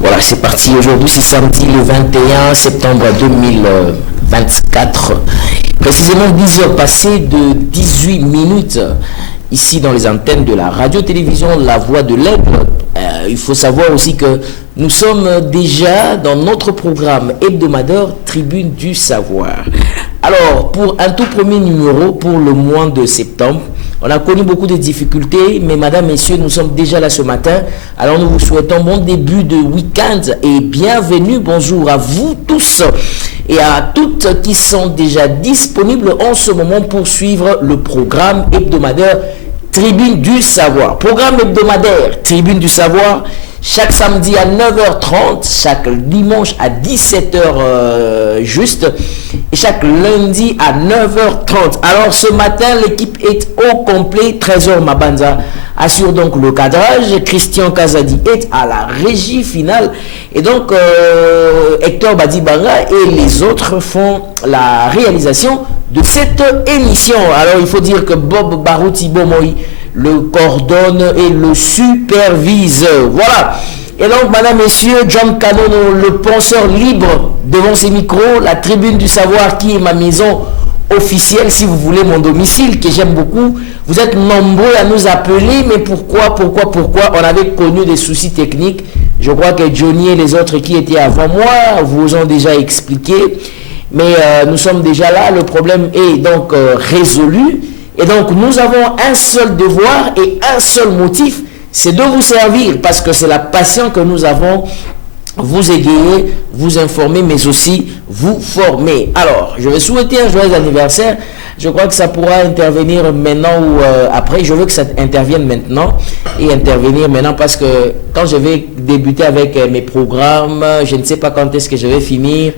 Voilà, c'est parti. Aujourd'hui, c'est samedi le 21 septembre 2024. Précisément 10 heures passées de 18 minutes. Ici, dans les antennes de la radio-télévision La Voix de l'Aigle. Il faut savoir aussi que nous sommes déjà dans notre programme hebdomadaire Tribune du Savoir. Alors, pour un tout premier numéro pour le mois de septembre, on a connu beaucoup de difficultés, mais mesdames, messieurs, nous sommes déjà là ce matin. Alors, nous vous souhaitons bon début de week-end et bienvenue. Bonjour à vous tous et à toutes qui sont déjà disponibles en ce moment pour suivre le programme hebdomadaire Tribune du Savoir. Programme hebdomadaire Tribune du Savoir, chaque samedi à 9h30, chaque dimanche à 17h juste, et chaque lundi à 9h30. Alors ce matin, l'équipe est au complet. 13h Mabanza assure donc le cadrage. Christian Kazadi est à la régie finale. Et donc Hector Badibanga et les autres font la réalisation de cette émission. Alors il faut dire que Bob Barouti Bomoy le coordonne et le supervise. Voilà. Et donc, madame, messieurs, John Canono, le penseur libre devant ses micros, la Tribune du Savoir qui est ma maison officielle, si vous voulez, mon domicile, que j'aime beaucoup. Vous êtes nombreux à nous appeler, mais pourquoi on avait connu des soucis techniques. Je crois que Johnny et les autres qui étaient avant moi vous ont déjà expliqué. Mais nous sommes déjà là, le problème est donc résolu. Et donc, nous avons un seul devoir et un seul motif, c'est de vous servir, parce que c'est la passion que nous avons, vous égayer, vous informer, mais aussi vous former. Alors, je vais souhaiter un joyeux anniversaire. Je crois que ça pourra intervenir maintenant ou après. Je veux que ça intervienne maintenant et intervenir maintenant, parce que quand je vais débuter avec mes programmes, je ne sais pas quand est-ce que je vais finir.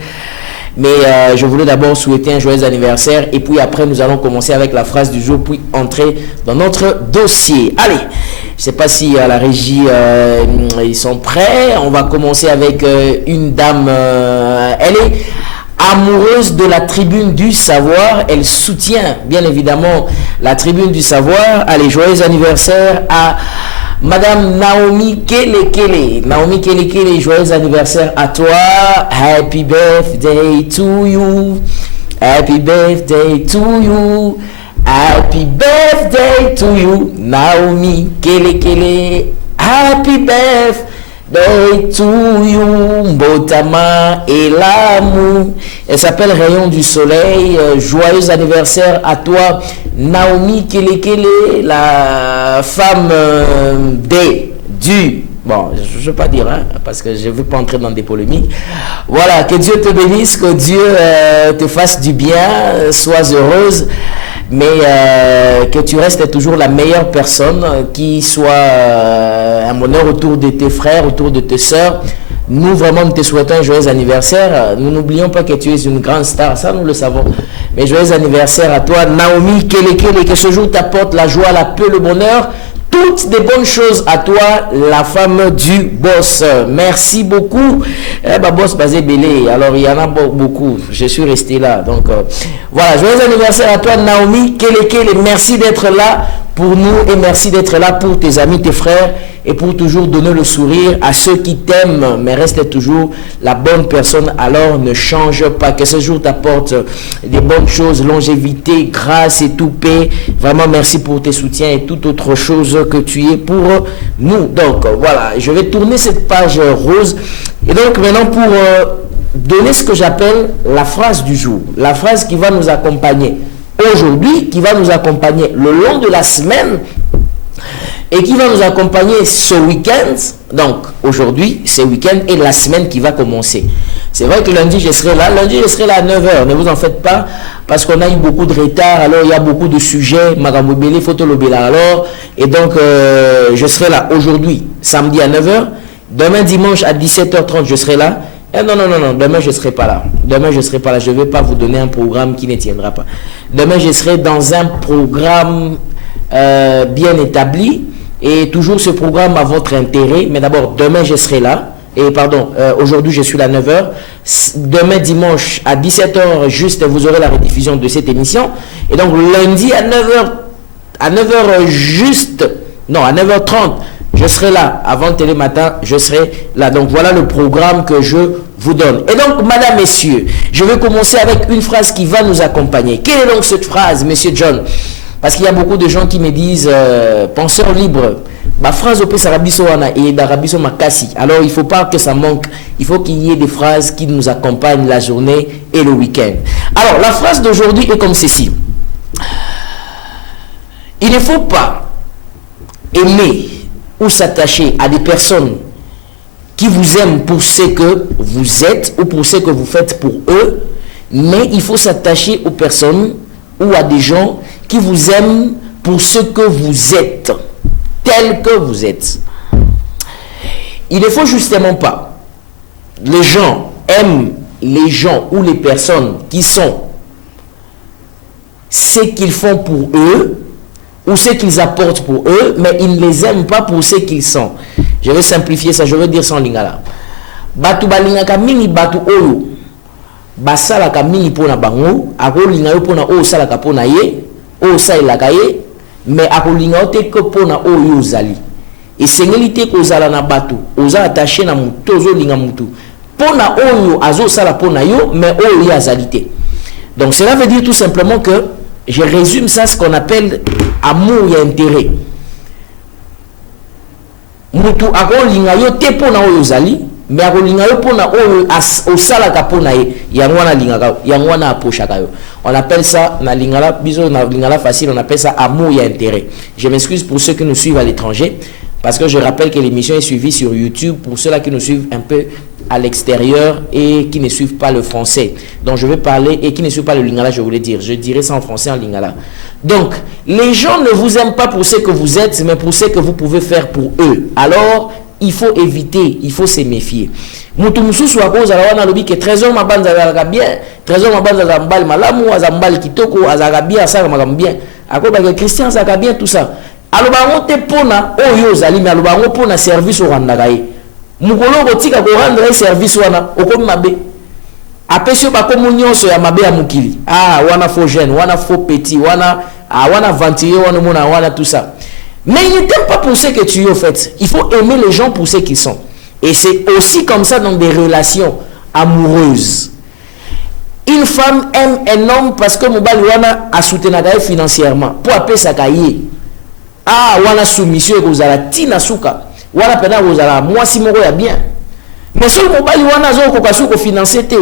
Mais je voulais d'abord souhaiter un joyeux anniversaire et puis après nous allons commencer avec la phrase du jour puis entrer dans notre dossier. Allez, je ne sais pas si à la régie ils sont prêts. On va commencer avec une dame, elle est amoureuse de la Tribune du Savoir. Elle soutient bien évidemment la Tribune du Savoir. Allez, joyeux anniversaire à Madame Naomi Kele. Naomi Kele, joyeux anniversaire à toi. Happy birthday to you. Happy birthday to you. Happy birthday to you. Naomi Kele. Happy birthday to you. Mbotama et l'amour. Elle s'appelle Rayon du Soleil. Joyeux anniversaire à toi, Naomi Kele, la femme du... Bon, je ne veux pas dire, hein, parce que je ne veux pas entrer dans des polémiques. Voilà, que Dieu te bénisse, que Dieu te fasse du bien, sois heureuse, mais que tu restes toujours la meilleure personne, qui soit un bonheur autour de tes frères, autour de tes sœurs. Nous, vraiment, nous te souhaitons un joyeux anniversaire. Nous n'oublions pas que tu es une grande star, ça nous le savons. Mais joyeux anniversaire à toi, Naomi Kele, que ce jour t'apporte la joie, la paix, le bonheur. Toutes des bonnes choses à toi, la femme du boss. Merci beaucoup. Boss basé Belé. Alors, il y en a beaucoup. Je suis resté là. Donc, voilà. Joyeux anniversaire à toi, Naomi Kele. Merci d'être là pour nous et merci d'être là pour tes amis, tes frères et pour toujours donner le sourire à ceux qui t'aiment, mais reste toujours la bonne personne. Alors, ne change pas. Que ce jour t'apporte des bonnes choses, longévité, grâce et tout paix. Vraiment, merci pour tes soutiens et toute autre chose que tu es pour nous. Donc, voilà. Je vais tourner cette page rose. Et donc, maintenant, pour donner ce que j'appelle la phrase du jour. La phrase qui va nous accompagner aujourd'hui, qui va nous accompagner le long de la semaine et qui va nous accompagner ce week-end. Donc aujourd'hui c'est week-end et la semaine qui va commencer. C'est vrai que lundi je serai là. Lundi je serai là à 9h. Ne vous en faites pas parce qu'on a eu beaucoup de retard. Alors il y a beaucoup de sujets. Magamobele, Fotolobela alors. Et donc je serai là aujourd'hui, samedi à 9h. Demain dimanche à 17h30 je serai là. Non, demain je ne serai pas là. Demain je ne serai pas là. Je ne vais pas vous donner un programme qui ne tiendra pas. Demain je serai dans un programme bien établi et toujours ce programme à votre intérêt. Mais d'abord, demain je serai là. Et pardon, aujourd'hui je suis là à 9h. Demain dimanche à 17h juste, vous aurez la rediffusion de cette émission. Et donc lundi à 9h juste, non à 9h30, je serai là. Avant Télématin, je serai là. Donc voilà le programme que je vous donne. Et donc, madame, messieurs, je vais commencer avec une phrase qui va nous accompagner. Quelle est donc cette phrase, monsieur John? Parce qu'il y a beaucoup de gens qui me disent, penseur libre, ma phrase au Pesarabisoana et d'Arabiso Makasi. Alors il ne faut pas que ça manque. Il faut qu'il y ait des phrases qui nous accompagnent la journée et le week-end. Alors la phrase d'aujourd'hui est comme ceci. Il ne faut pas aimer ou s'attacher à des personnes qui vous aiment pour ce que vous êtes ou pour ce que vous faites pour eux, mais il faut s'attacher aux personnes ou à des gens qui vous aiment pour ce que vous êtes, tel que vous êtes. Il ne faut justement pas. Les gens aiment les gens ou les personnes qui sont ce qu'ils font pour eux ou ce qu'ils apportent pour eux, mais ils ne les aiment pas pour ce qu'ils sont. Je vais simplifier ça, je vais dire ça en lingala. Batu balingaka mingi batu oyo basalaka mingi pona bango, akolinga yo pona oyo salaka pona ye, oyo salaka ye, mais akolinga te ko pona oyo ozali. Et sengeli ko zala na batu, oza attaché na mutu, ozo linga mutu. Pona oyo azo sala pona yo, mais oyo ya azalite. Donc cela veut dire tout simplement que je résume ça, ce qu'on appelle amour et intérêt. Mutu akolinga yo te pona oyo ozali, mais akolinga yo pona oyo osalaka pona ye, yangwana lingaka, yangwana apochaka yo. On appelle ça na lingala biso na lingala facile, on appelle ça amour et intérêt. Je m'excuse pour ceux qui nous suivent à l'étranger parce que je rappelle que l'émission est suivie sur YouTube pour ceux-là qui nous suivent un peu à l'extérieur et qui ne suivent pas le français. Donc je vais parler et qui ne suivent pas le lingala, je voulais dire. Je dirais ça en français en lingala. Donc les gens ne vous aiment pas pour ce que vous êtes, mais pour ce que vous pouvez faire pour eux. Alors il faut éviter, il faut se méfier. Mutu mususu akoza la wana lobi ke trésor mabanza za bien, trésor mabanza za mbali malamu, za mbali kitoko, za bien ça makam bien. Akoba ke Christian za bien tout ça. Aloba ngote pona oyo zali mais aloba ngo pona service o randa kai. Mukolo ko tika ko rendre service wana okomi mabe. Apesio ba komunyoso ya mabe ya mukili. Ah wana faux jeune, wana faux petit, wana ventiller, wana mona wana tout ça. Mais il ne t'aime pas pour ce que tu es au fait. Il faut aimer les gens pour ce qu'ils sont. Et c'est aussi comme ça dans des relations amoureuses. Une femme aime un homme parce que Mobali wana a soutenu financièrement. Pour appeler sa cahier. Ah, wana soumission et vous allez tina souka. Wana pena vous allez moi si moko ya bien. Mais seul Mobali wana zo ko kasu ko financer te.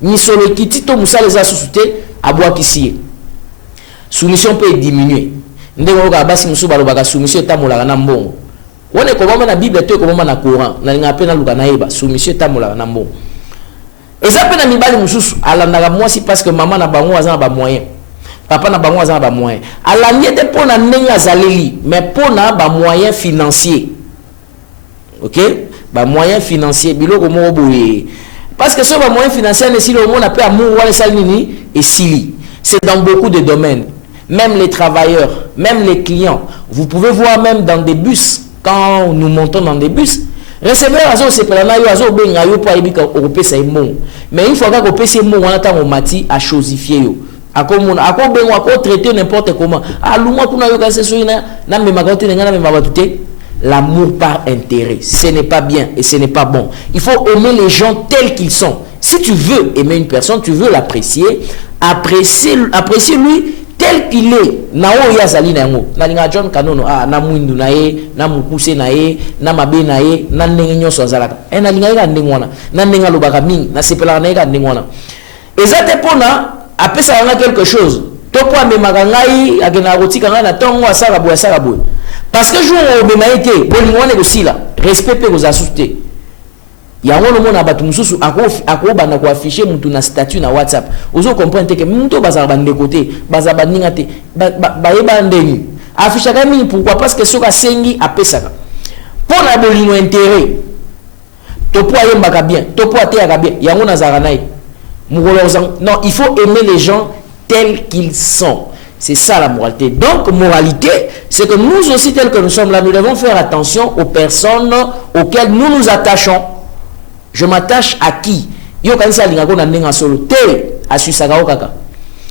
Ni solo kitito musale za susute abwa kisiye. Soumission peut diminuer. Ndeko ka basi musu balobaka soumission tamolaka na mbongo. Wone ko mama na Bible to ko mama na Coran na linga pena luka na yeba soumission tamolaka na mbongo. Eza pena mibali mususu alandaka mwasi parce que maman na bango azana ba moyen. Papa na bango azana ba moyen. Alaniete pona nenga zaleli mais pona ba moyen financier. OK? Ba moyen financier biloko mo boye. Parce que ce ba moyen financier ne si le monde appelle amour wala salini et sili. C'est dans beaucoup de domaines. Même les travailleurs, même les clients. Vous pouvez voir même dans des bus, quand nous montons dans des bus, receveur azo sepelana yo azo benga yo pour ebika opesa imo. Mais une fois que opesa imo wana ta mati a chosifier yo. Akomona akobenga ako traiter n'importe comment. Aluma kuna yo ka seso ina na me magote ngana me mabatute. L'amour par intérêt, ce n'est pas bien et ce n'est pas bon. Il faut aimer les gens tels qu'ils sont. Si tu veux aimer une personne, tu veux l'apprécier, apprécier lui tel qu'il est. Nao yazali na ngo. Na linga John Kanono na mwindu na ye, na mukuse na ye, na mabe na ye, na ndenge nyoso azalaka. Na linga ika ndenge wana. Na ndenge lobaka mingi, na sepela na ika ndenge wana. Ezate pona apesa nga quelque chose. Topo amemaka ngai akena rotika ngai na tongo asala boye. Parce que jour au bemaite, bolingoane aussi là, respect pe aux assuster. Ya ngono mona batu mususu ako bana ko afficher mutu na statut na WhatsApp. Ozo comprendre que mutu baza bande côté, baza baninga te, ba yeba ndeni. Afficher ka mini pourquoi parce que soka sengi apesaka. Pour na bolingo intérêt. Topo ayembaka bien, topo ateyaka bien. Ya ngona zara nai. Non, il faut aimer les gens tels qu'ils sont. C'est ça la moralité. Donc, moralité, c'est que nous aussi, tels que nous sommes là, nous devons faire attention aux personnes auxquelles nous nous attachons. Je m'attache à qui? Yo kanisa lingako na ndenga solo te asusaka okaka.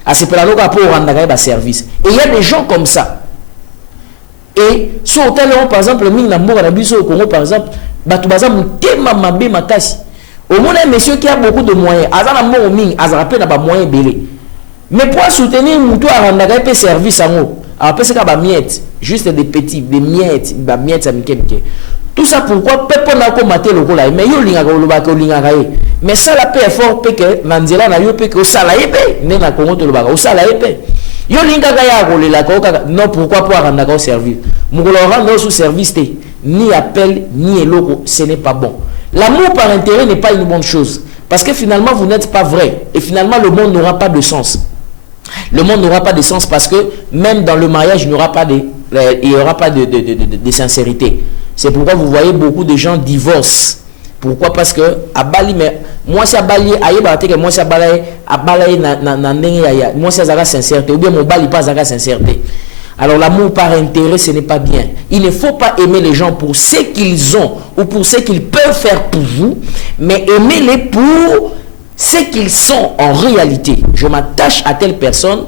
Asepela loka pour rendre ba service. Et il y a des gens comme ça. Et sur hôtel, par exemple, au Congo, par exemple, au moins un monsieur qui a beaucoup de moyens, mais pour soutenir Moutou à rendre un service à nous, juste des petits, des miettes, tout ça pourquoi peut pas mater le là mais yo mais ça la paix fort que Mandela na yo que ça la épée né na Congo to le baga ça la épée yo linga ya non pourquoi pas rendre un service mukolo rendre sous service ni appel ni eloko ce n'est pas bon. L'amour par intérêt n'est pas une bonne chose parce que finalement vous n'êtes pas vrai et finalement le monde n'aura pas de sens. Le monde n'aura pas de sens parce que même dans le mariage il n'y aura pas il y aura pas de sincérité. C'est pourquoi vous voyez beaucoup de gens divorcent. Pourquoi? Parce que à Bali, mais moi c'est à Bali, moi c'est à Bali, moi c'est à la sincérité, ou bien mon Bali pas à la sincérité. Alors l'amour par intérêt, ce n'est pas bien. Il ne faut pas aimer les gens pour ce qu'ils ont ou pour ce qu'ils peuvent faire pour vous, mais aimez-les pour ce qu'ils sont en réalité. Je m'attache à telle personne.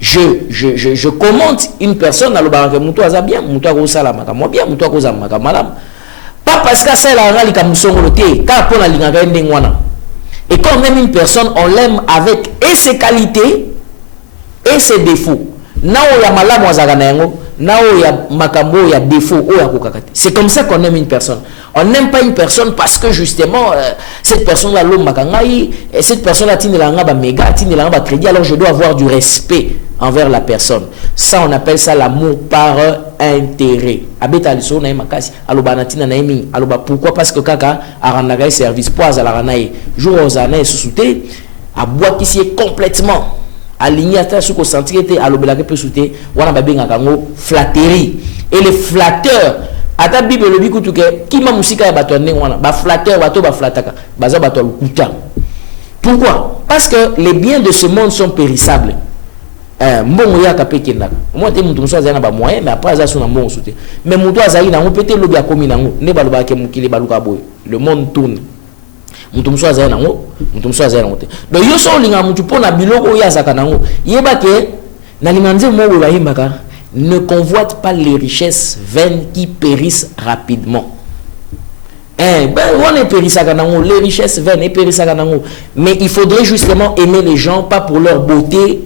Je commente une personne à l'obaraque moutou bien moutou ko sala makamo bien moutou ko zama malam pas parce que ça la rali comme songoloté car pour la lingaka ndengwana et quand on aime une personne on l'aime avec et ses qualités et ses défauts nao ya malamu azaka na yango nao ya makambo ya défaut o ya kokakate. C'est comme ça qu'on aime une personne. On n'aime pas une personne parce que justement cette personne là l'homme makangai et cette personne là tine la ngaba méga tine la ngaba crédit alors je dois avoir du respect envers la personne. Ça on appelle ça l'amour par intérêt. Abeta liso na makasi aloba na tina na emi aloba pourquoi parce que kaka aranaga service poise à la ranaye jour aux années sous-souté à bois qui est complètement aligné à ce qu'on sentit était à l'obéla que peut souter wana babenga kango flatterie et les flatteurs à ta bible le biku tuke qui m'a musika ya bato ne wana ba flatteur bato ba flataka baza bato lukuta. Pourquoi? Parce que les biens de ce monde sont périssables. Mbongo ya kapé kendaka moi te mutu muso azana ba moyen mais après aza sona mbongo souter mais mutu azali na ngopete lobi akomi nango ne baloba ke mukili baluka boy le monde tourne. Donc yo so linga mutu pona biloko ya zaka nango yeba ke na linganze mo ba yimbaka ne convoite pas les richesses vaines qui périssent rapidement. On est périssaka nango les richesses vaines et périssaka nango mais il faudrait justement aimer les gens pas pour leur beauté.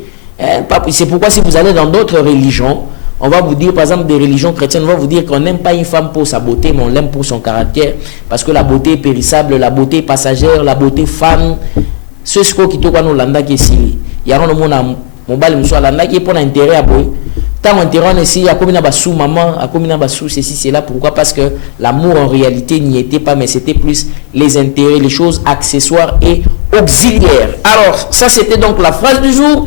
C'est pourquoi si vous allez dans d'autres religions, on va vous dire, par exemple, des religions chrétiennes, on va vous dire qu'on n'aime pas une femme pour sa beauté, mais on l'aime pour son caractère. Parce que la beauté est périssable, la beauté est passagère, la beauté fan. Ce qui est nous landa qui est ici. Il y a un mobile monsieur landa qui est pour l'intérêt à boy. Tant intérêt ici, il y a comme une sous maman, il y a comme une sous ceci, c'est là. Pourquoi? Parce que l'amour en réalité n'y était pas, mais c'était plus les intérêts, les choses accessoires et auxiliaires. Alors, ça c'était donc la phrase du jour.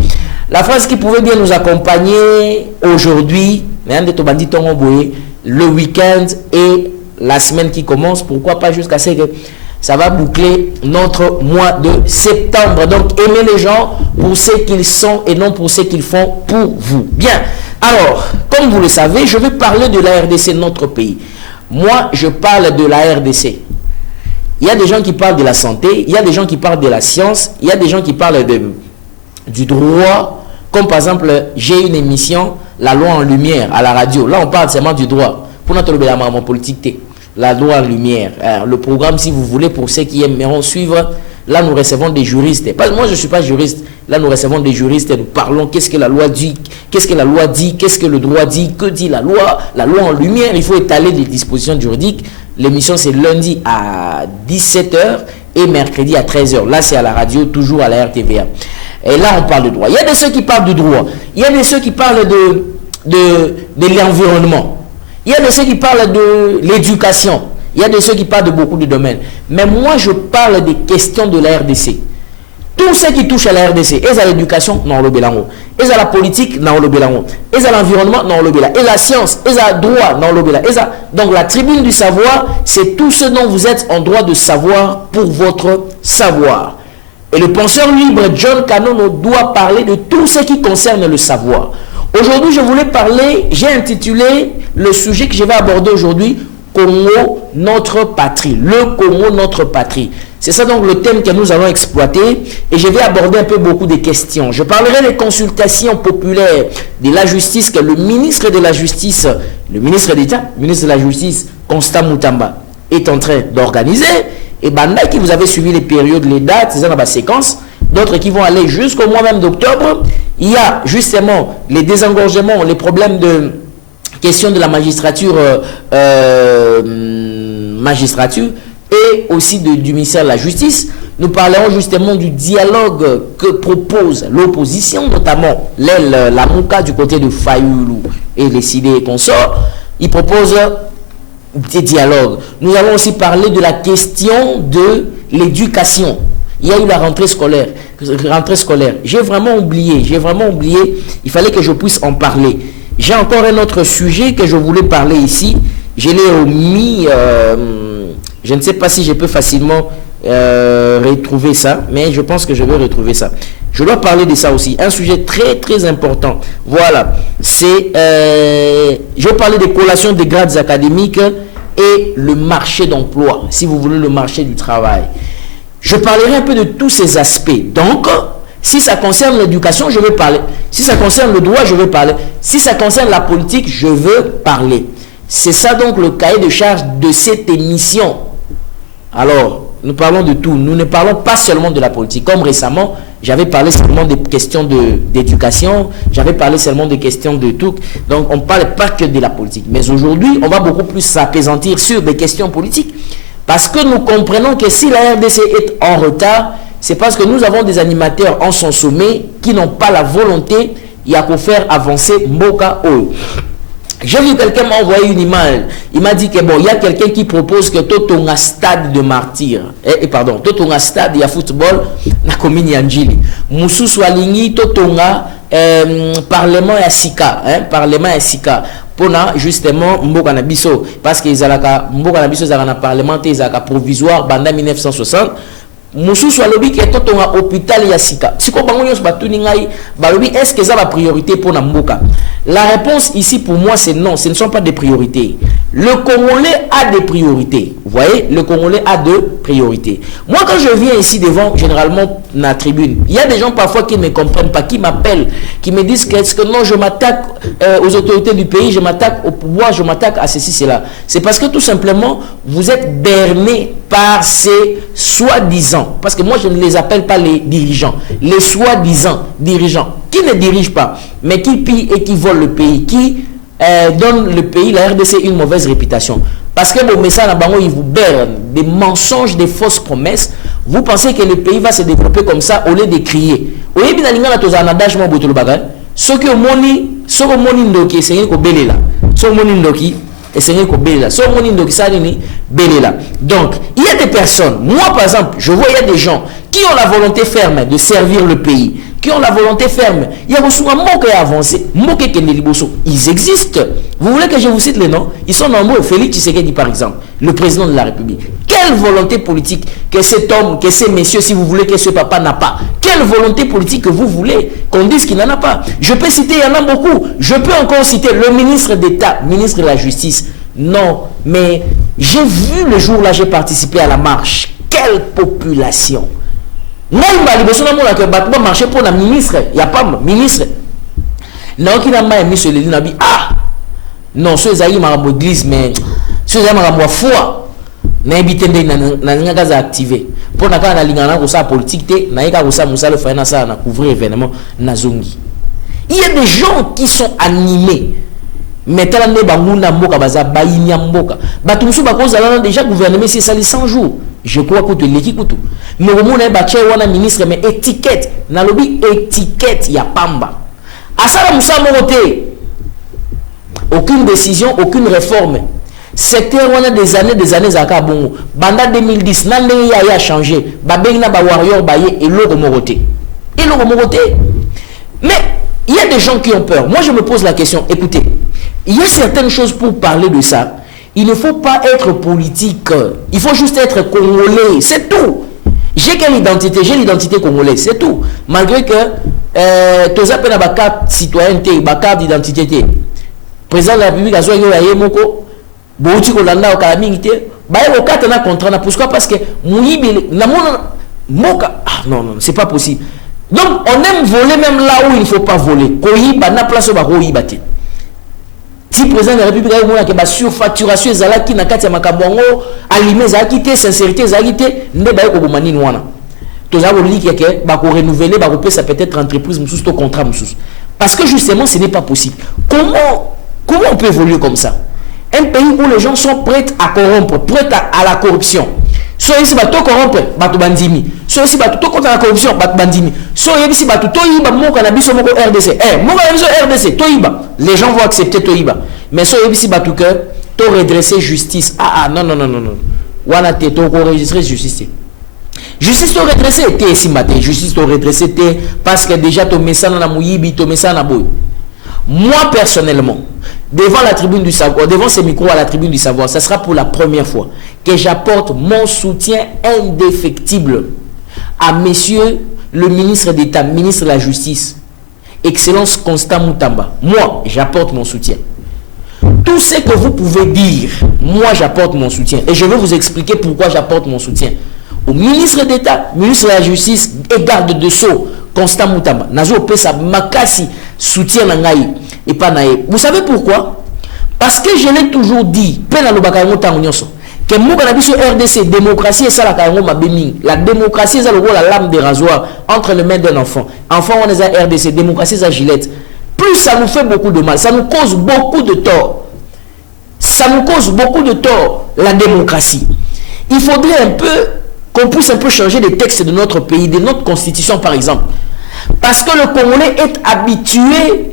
La phrase qui pouvait bien nous accompagner aujourd'hui, le week-end et la semaine qui commence, pourquoi pas jusqu'à ce que ça va boucler notre mois de septembre. Donc, aimez les gens pour ce qu'ils sont et non pour ce qu'ils font pour vous. Bien. Alors, comme vous le savez, je vais parler de la RDC, notre pays. Moi, je parle de la RDC. Il y a des gens qui parlent de la santé, il y a des gens qui parlent de la science, il y a des gens qui parlent du droit. Comme par exemple, j'ai une émission, La loi en lumière, à la radio. Là, on parle seulement du droit. Pour notre politique, la loi en lumière. Le programme, si vous voulez, pour ceux qui aimeront suivre, là, nous recevons des juristes. Moi, je ne suis pas juriste. Là, nous recevons des juristes et nous parlons qu'est-ce que la loi dit, qu'est-ce que la loi dit, qu'est-ce que le droit dit, que dit la loi en lumière. Il faut étaler les dispositions juridiques. L'émission, c'est lundi à 17h et mercredi à 13h. Là, c'est à la radio, toujours à la RTVA. Et là, on parle de droit. Il y a de ceux qui parlent du droit. Il y a de ceux qui parlent de l'environnement. Il y a de ceux qui parlent de l'éducation. Il y a de ceux qui parlent de beaucoup de domaines. Mais moi, je parle des questions de la RDC. Tout ce qui touche à la RDC, et à l'éducation, non, le bélango. Et à la politique, non, le bélango. Et à l'environnement, non, le bélango. Et à la science, et à droit, non, le bélango. Donc, la tribune du savoir, c'est tout ce dont vous êtes en droit de savoir pour votre savoir. Et le penseur libre John Kanono doit parler de tout ce qui concerne le savoir. Aujourd'hui, je voulais parler, j'ai intitulé le sujet que je vais aborder aujourd'hui, Congo, notre patrie. Le Congo, notre patrie. C'est ça donc le thème que nous allons exploiter et je vais aborder un peu beaucoup de questions. Je parlerai des consultations populaires de la justice que le ministre de la Justice Le ministre d'État, ministre de la Justice, Constant Moutamba, est en train d'organiser. Et banda qui vous avez suivi les périodes, les dates, c'est dans la séquence. D'autres qui vont aller jusqu'au mois même d'octobre. Il y a justement les désengorgements, les problèmes de question de la magistrature, et aussi du ministère de la Justice. Nous parlerons justement du dialogue que propose l'opposition, notamment l'aile, la Mouka du côté de Fayoulou et les Sidé et consorts. Ils proposent des dialogues. Nous allons aussi parler de la question de l'éducation. Il y a eu la rentrée scolaire. J'ai vraiment oublié. Il fallait que je puisse en parler. J'ai encore un autre sujet que je voulais parler ici. Je l'ai omis. Je ne sais pas si je peux facilement retrouver ça, mais je pense que je vais retrouver ça. Je dois parler de ça aussi. Un sujet très très important. Voilà. C'est je vais parler des collations des grades académiques et le marché d'emploi, si vous voulez, le marché du travail. Je parlerai un peu de tous ces aspects. Donc, si ça concerne l'éducation, je vais parler. Si ça concerne le droit, je vais parler. Si ça concerne la politique, je veux parler. C'est ça donc le cahier de charge de cette émission. Alors, nous parlons de tout. Nous ne parlons pas seulement de la politique. Comme récemment, j'avais parlé seulement des questions d'éducation. J'avais parlé seulement des questions de tout. Donc, on ne parle pas que de la politique. Mais aujourd'hui, on va beaucoup plus s'apaisantir sur des questions politiques. Parce que nous comprenons que si la RDC est en retard, c'est parce que nous avons des animateurs en son sommet qui n'ont pas la volonté de faire avancer Mboka O. J'ai vu quelqu'un m'a envoyé une image. Il m'a dit que bon, il y a quelqu'un qui propose que tout un stade de martyrs. Pardon, tout un stade, il y a football, na commune Yanjili. Moussou Swalini, tout un parlement à Sika. Parlement à Sika. Pour justement Mboka Nabiso. Parce qu'ils ont Mboka Nabiso, ils ont un parlementaire, ils ont un provisoire, banda 1960. Moussou soit lobby qui est tout un hôpital Yassika. Si on est-ce que ça la priorité pour Namboka? La réponse ici pour moi c'est non, ce ne sont pas des priorités. Le Congolais a des priorités. Vous voyez, le Congolais a deux priorités. Moi quand je viens ici devant généralement la tribune, il y a des gens parfois qui ne me comprennent pas, qui m'appellent, qui me disent que non, je m'attaque aux autorités du pays, je m'attaque au pouvoir, je m'attaque à ceci, cela. C'est parce que tout simplement vous êtes berné par ces soi-disant, parce que moi je ne les appelle pas les dirigeants, les soi-disant dirigeants qui ne dirigent pas, mais qui pillent et qui volent le pays, qui donnent le pays, la RDC, une mauvaise réputation. Parce que vos messages là-bas, ils vous bernent des mensonges, des fausses promesses. Vous pensez que le pays va se développer comme ça au lieu de crier. Au lieu de ce que moni ndoki, c'est que belela. Ce moni ndoki, et c'est que belela. Ce moni ndoki, ça ni belela. Donc, il y a des personnes. Moi, par exemple, je vois il y a des gens qui ont la volonté ferme de servir le pays, qui ont la volonté ferme. Il y a souvent qui avancé, ils existent. Vous voulez que je vous cite les noms? Ils sont nombreux. Félix Tshisekedi, par exemple, le président de la République. Quelle volonté politique que cet homme, que ces messieurs, si vous voulez, que ce papa n'a pas? Quelle volonté politique que vous voulez qu'on dise qu'il n'en a pas? Je peux citer, il y en a beaucoup. Je peux encore citer le ministre d'État, ministre de la Justice. Non, mais j'ai vu le jour là, j'ai participé à la marche. Quelle population! Non, il marcher pour la ministre. Il n'y a pas ministre. Non, qui n'a pas mis sur les lignes. Ah! Non, ceux qui ont église, mais ceux qui ont foi. N'habitez pas activé. Pour la politique, il y a des gens qui sont animés. Mais déjà gouvernement c'est ça les 100 jours. Je crois que l'équipe tout. Nous avons un ministre mais étiquette, na lobby étiquette ya pamba. Asala Moussa Moroté. Aucune décision, aucune réforme. Secteur on a des années à bongo. Banda 2010 nande ya changé. Ba benga ba warrior baye et Loro Moroté. Et Loro Moroté. Mais il y a des gens qui ont peur. Moi je me pose la question, écoutez, il y a certaines choses pour parler de ça. Il ne faut pas être politique. Il faut juste être congolais. C'est tout. J'ai quelle identité? J'ai l'identité congolaise. C'est tout. Malgré que tous les gens ont carte citoyenneté, une carte d'identité. Le président de la République a dit que moko bouti kolanda okalamingité. Ba yo carte na contrat. Pourquoi? Parce que muyibi na moka. Ah non non, c'est pas possible. Donc on aime voler même là où il ne faut pas voler. Koyiba na place ba koyiba te. Si président de la République a une surfacturation, il y a une makabongo, alimé, il y a sincérité, il y a une ne wana. Tous avons dit que bah renouveler, bah ça peut-être entreprise, musus contrat musus. Parce que justement, ce n'est pas possible. Comment on peut évoluer comme ça? Un pays où les gens sont prêts à corrompre, prêts à la corruption. Soit ici, bah tout corrompre, bah tout bandimi. Soit ici, bah tout contre la corruption, bah tout bandimi. Soit ici, bah tout toïba, mon cannabis, mon RDC. Mon cannabis RDC, toïba. Les gens vont accepter toïba. Mais soit ici, bah tout que, to redresser justice. Non. Wana te to enregistrer justice. Justice to redresser, te ici matin. Justice to redresser, te parce que déjà to messana na mouyibi, to messana na boy. Moi personnellement, devant la tribune du savoir, devant ces micros à la tribune du savoir, ça sera pour la première fois que j'apporte mon soutien indéfectible à monsieur le ministre d'État, ministre de la Justice, Excellence Constant Moutamba. Moi, j'apporte mon soutien. Tout ce que vous pouvez dire, moi j'apporte mon soutien. Et je vais vous expliquer pourquoi j'apporte mon soutien. Au ministre d'État, ministre de la Justice et garde de Sceaux, Constant Moutamba. Nazo Pesa Makasi soutien Nangaï et pas Naïe. Vous savez pourquoi? Parce que je l'ai toujours dit, que Moukanabiso RDC, démocratie et ça la Kayango Mabeming. La démocratie est la lame de rasoir entre les mains d'un enfant. Enfant, on est à RDC, démocratie est à Gillette. Plus ça nous fait beaucoup de mal, ça nous cause beaucoup de tort. Ça nous cause beaucoup de tort, la démocratie. Il faudrait un peu qu'on puisse un peu changer les textes de notre pays, de notre constitution par exemple. Parce que le Congolais est habitué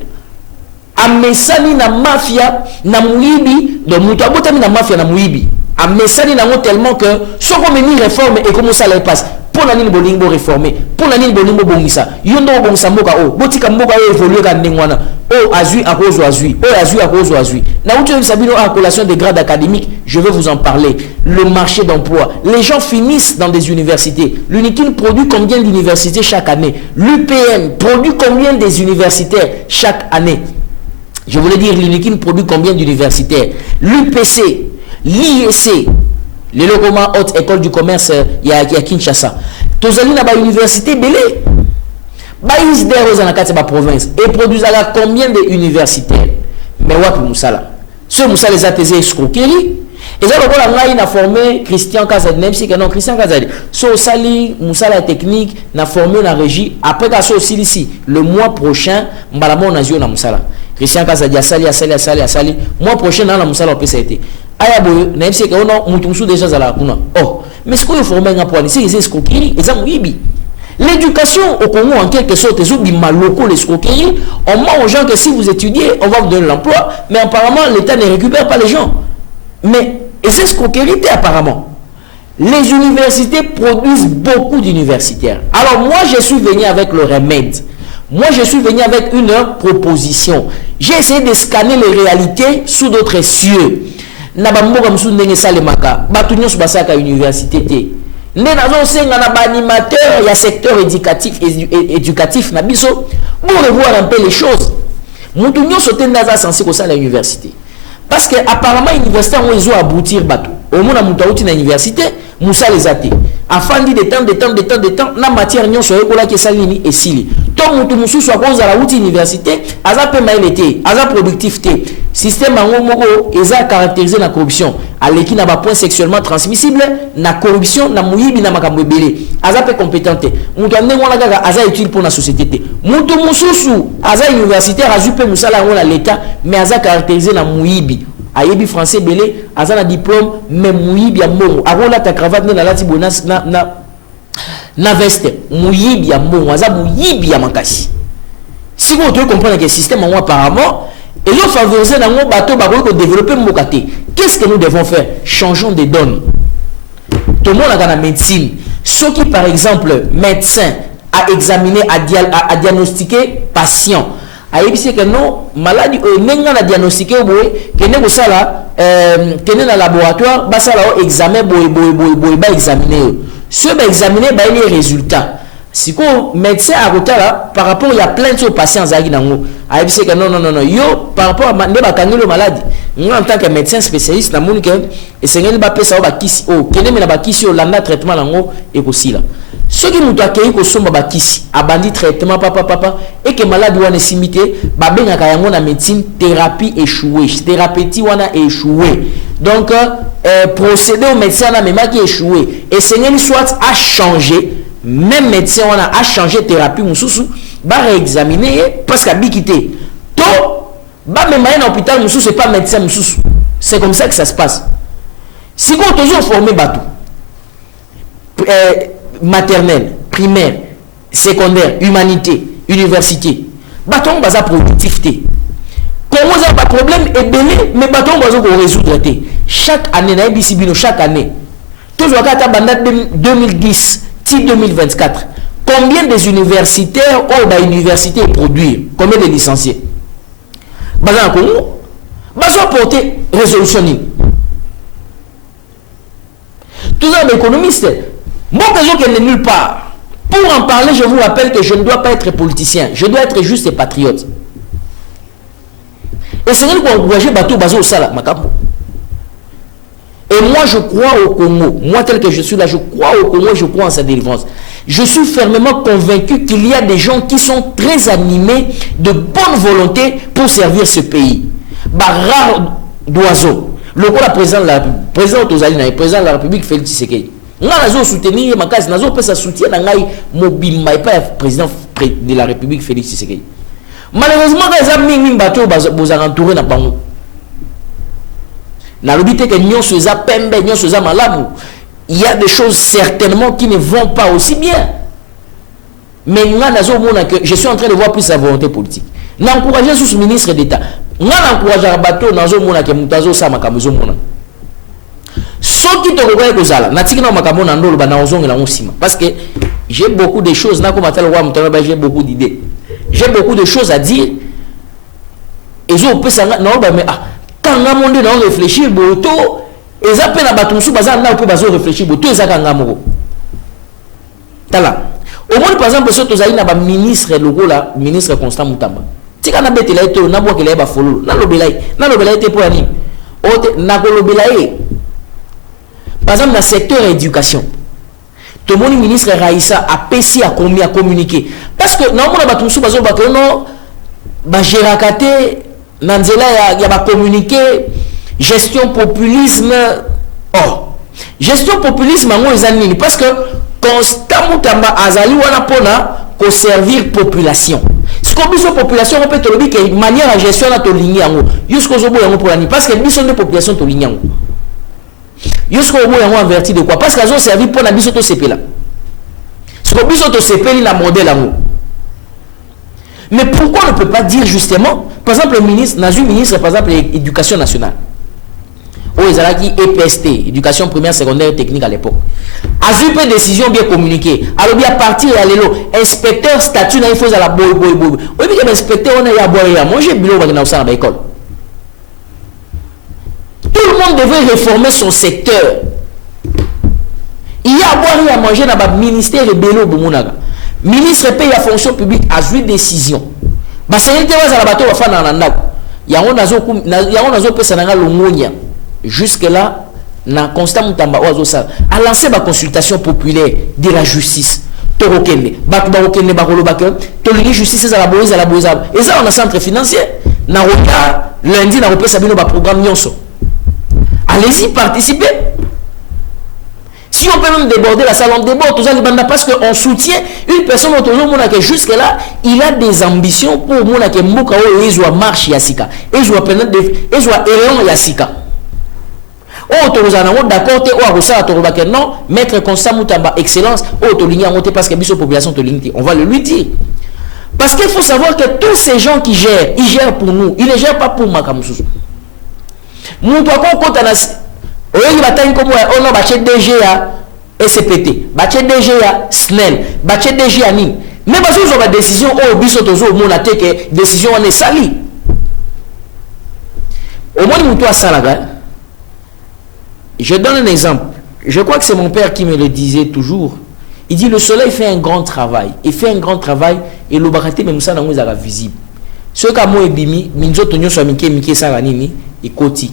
à mesani na mafia na mouibi, donc mutabotami na mafia na mouibi. À mesani na tellement que ce qu'on met une réforme et comment ça les passe. Pour la nini bolingo réformer, pour la nini bolingo bongisa. Yondo bongisa moka o, botika moka o évoluer ka ndengwana. O azui à rose azui, o azui à rose azui. Na outu sabino en collation des grades académiques, je vais vous en parler. Le marché d'emploi, les gens finissent dans des universités. L'UNIKIN produit combien d'universités chaque année? L'UPM produit combien des universitaires chaque année? Je voulais dire l'UNIKIN produit combien d'universitaires? L'UPC, l'IEC, les locoments haute école du commerce, il y a Kinshasa. Tozali na ba université belé. Ba ISDR aux anakati ba province. Et produisent combien d'universitaires? Mais wapi Moussala. Ce Moussala les a tesés escroquerie. Et ça, on a formé Christian Kazadi, même si non Christian Kazadi. So sali Moussala technique, n'a formé la régie. Après qu'à aussi ici, le mois prochain, Mbalamo Nazio na Moussala. Christian Kazadi a sali. Mois prochain, na Moussala au PCT. Aya boyo, même si on a mutumsu déjà à la kuna. Oh, mais ce qu'on a formé un point, c'est escroquerie, et ça mouibi. L'éducation au Congo, en quelque sorte, les malocaux, les escroqueries, on ment aux gens que si vous étudiez, on va vous donner l'emploi, mais apparemment, l'État ne récupère pas les gens. Mais, et c'est escroquerie, apparemment. Les universités produisent beaucoup d'universitaires. Alors, moi, je suis venu avec le remède. Moi, je suis venu avec une proposition. J'ai essayé de scanner les réalités sous d'autres cieux. Nabamboka msu ndenge salemaka batunyo subasaka université té ndé nazo senga na ba animateur ya secteur éducatif na biso pour revoir un peu les choses mutunyo sotenda za censé ko sala université parce que apparemment université on ezo aboutir bato au mona mutauti na université musa les até afandi de temps na matière nyonso ekola ke salini esili to mutu mususu akoza la outi université aza pe mailete aza productif té système en moko eza caractérisé la corruption aleki na ba point sexuellement transmissible na corruption na muyibi na makambo ebele aza pe compétent té mutu ndenge wana kaka aza utile pour la société té mutu mususu aza universitaire azu pe musala ngona l'état mais aza caractérisé na muyibi ayebi français belé aza na diplôme mais muyibi ya mbongo akola ta cravate na lati bonas na veste muyibi ya mbongo aza muyibi ya makasi. Si vous devez comprendre que le système en apparemment et nous favoriser dans mon bateau pour développer mon côté. Qu'est-ce que nous devons faire? Changeons des donnes. Tout le monde a dans la médecine. Ceux qui par exemple médecin a examiné a diagnostiqué patient a dit que non maladie n'est pas diagnostiqué que n'est pas ça là tenez dans laboratoire bah ça là examen bah examiner ceux bah examiner bah les résultats. Si quoi médecin à côté là par rapport il y a plein de patients zagi nango a dit que non yo par rapport à ne ba kanilo maladie nous en tant que médecin spécialiste na moni que et c'est ngeli ba pesa ba kisi o kene me na ba kisi o landa traitement nango et aussi là ceux qui nous accueillent ko somba bakisi abandi traitement papa et que malade wana simité ba benga kayango na médecine thérapie échouée thérapeutique wana échoué donc procédé au médecin na même qui échoué et sengeli soit a changé même médecin wana a changé thérapie mususu ba réexaminer parce que bikité to ba même à l'hôpital mususu c'est pas médecin mususu c'est comme ça que ça se passe si vous toujours formé bateau maternelle, primaire, secondaire, humanité, université. Bâton basa productivité. Comment ça pas problème est belé mais bâton basa ko résoudre. Chaque année na bisibino chaque année. Toujours à banda 2010, 2024. Combien des universitaires ont ba université produire? Combien de licenciés? Basa Congo basa porter résolution. Tout ça l'économiste. Mon besoin qu'elle n'est nulle part. Pour en parler, je vous rappelle que je ne dois pas être politicien. Je dois être juste patriote. Et c'est vrai qu'on encourage bateau basé au Sala, Makambo. Et moi, je crois au Congo. Moi, tel que je suis là, je crois au Congo, je crois en sa délivrance. Je suis fermement convaincu qu'il y a des gens qui sont très animés de bonne volonté pour servir ce pays. Rare d'oiseaux. Le président de la République, Félix Tshisekedi. Nous avons soutenu ma case, nous avons soutien mobile président de la République Félix Tshisekedi. Malheureusement, les amis mis bateau vous entouré na bango. Na lobité que nous sommes pembe, nous sommes malabou. Il y a des choses certainement qui ne vont pas aussi bien. Mais nous que je suis en train de voir plus sa volonté politique. Nous encourageons sous ministre d'État. Nous encourageons bateau dans un que mutazo sa makamuzo mona. Ce qui te regarde aux ala, parce que j'ai beaucoup de choses, j'ai beaucoup d'idées, j'ai beaucoup de choses à dire. Et je peux savoir, non, mais quand on a réfléchir, et ça peut être réfléchir, au moins, par exemple, si tu as un ministre, ministre Constant Moutamba, si tu as un par exemple, dans le secteur éducation, tout le monde ministre Raïssa a PC à communiquer. Parce que normalement, il y a communiquer gestion populisme. Oh, gestion populisme, parce que Constant Moutamba Azali wana pona ko servir population. Ce qu'on dit sur population, on peut te dire que manière à gestion na to ligne yango. Jusqu'au zobo yango pour parce que mission de population to ligne yango. Jusqu'au bout, ils ont averti de quoi? Parce qu'ils ont servi pour la mission de CP là. Ce que mission de CP, la modèle amour. Mais pourquoi on ne peut pas dire justement, par exemple, le ministre, dans une ministre, par exemple, l'éducation nationale, où ils ont dit EPST, éducation primaire, secondaire, technique à l'époque, a vu une décision bien communiquée. Alors, bien partir à l'élo, inspecteur statut, il faut à la boy. Oui, mais inspecteur, on est à boire et à manger, bureau, on est à l'école. Tout le monde devait réformer son secteur. Il y a à boire et à manger dans le ministère de Bélo Boumunaga. Ministre paye la fonction publique a joué décision. Bah c'est une à la bateau va faire dans l'anda. Il y a un azo pesananga longonia. Jusque là, na Constant Moutamba oazo ça a lancé ma consultation populaire de la justice. Torokende, bakokende bakolo bakon, tolini justice à la boise. Et ça on a centre financier. Na roka lundi na repé sabino ba programme nyonso. Allez-y, participez. Si on peut même déborder la salle, on déborde tout ça, parce qu'on soutient une personne autonome qui jusque-là, il a des ambitions pour moi qui soit marche Yassika, et soit élément Yassika. Oh, tu nous d'accord, non, maître Constant Moutamba, excellence, oh, tu l'ignes parce que la population, on va le lui dire. Parce qu'il faut savoir que tous ces gens qui gèrent, ils gèrent pour nous, ils ne gèrent pas pour Makamoussou. Nous doit compte à la oui bataille comme on a battu DG à SPT battu DG à SNEL battu DG à Nîmes mais parce qu'ils ont une décision au biso tozo mon atte que décision on est sali au moins nous toi ça là je donne un exemple je crois que c'est mon père qui me le disait toujours il dit le soleil fait un grand travail et le baraté même ça dans la visible ce qu'a moi ebimi minzo tonyo so mike ça nini et koti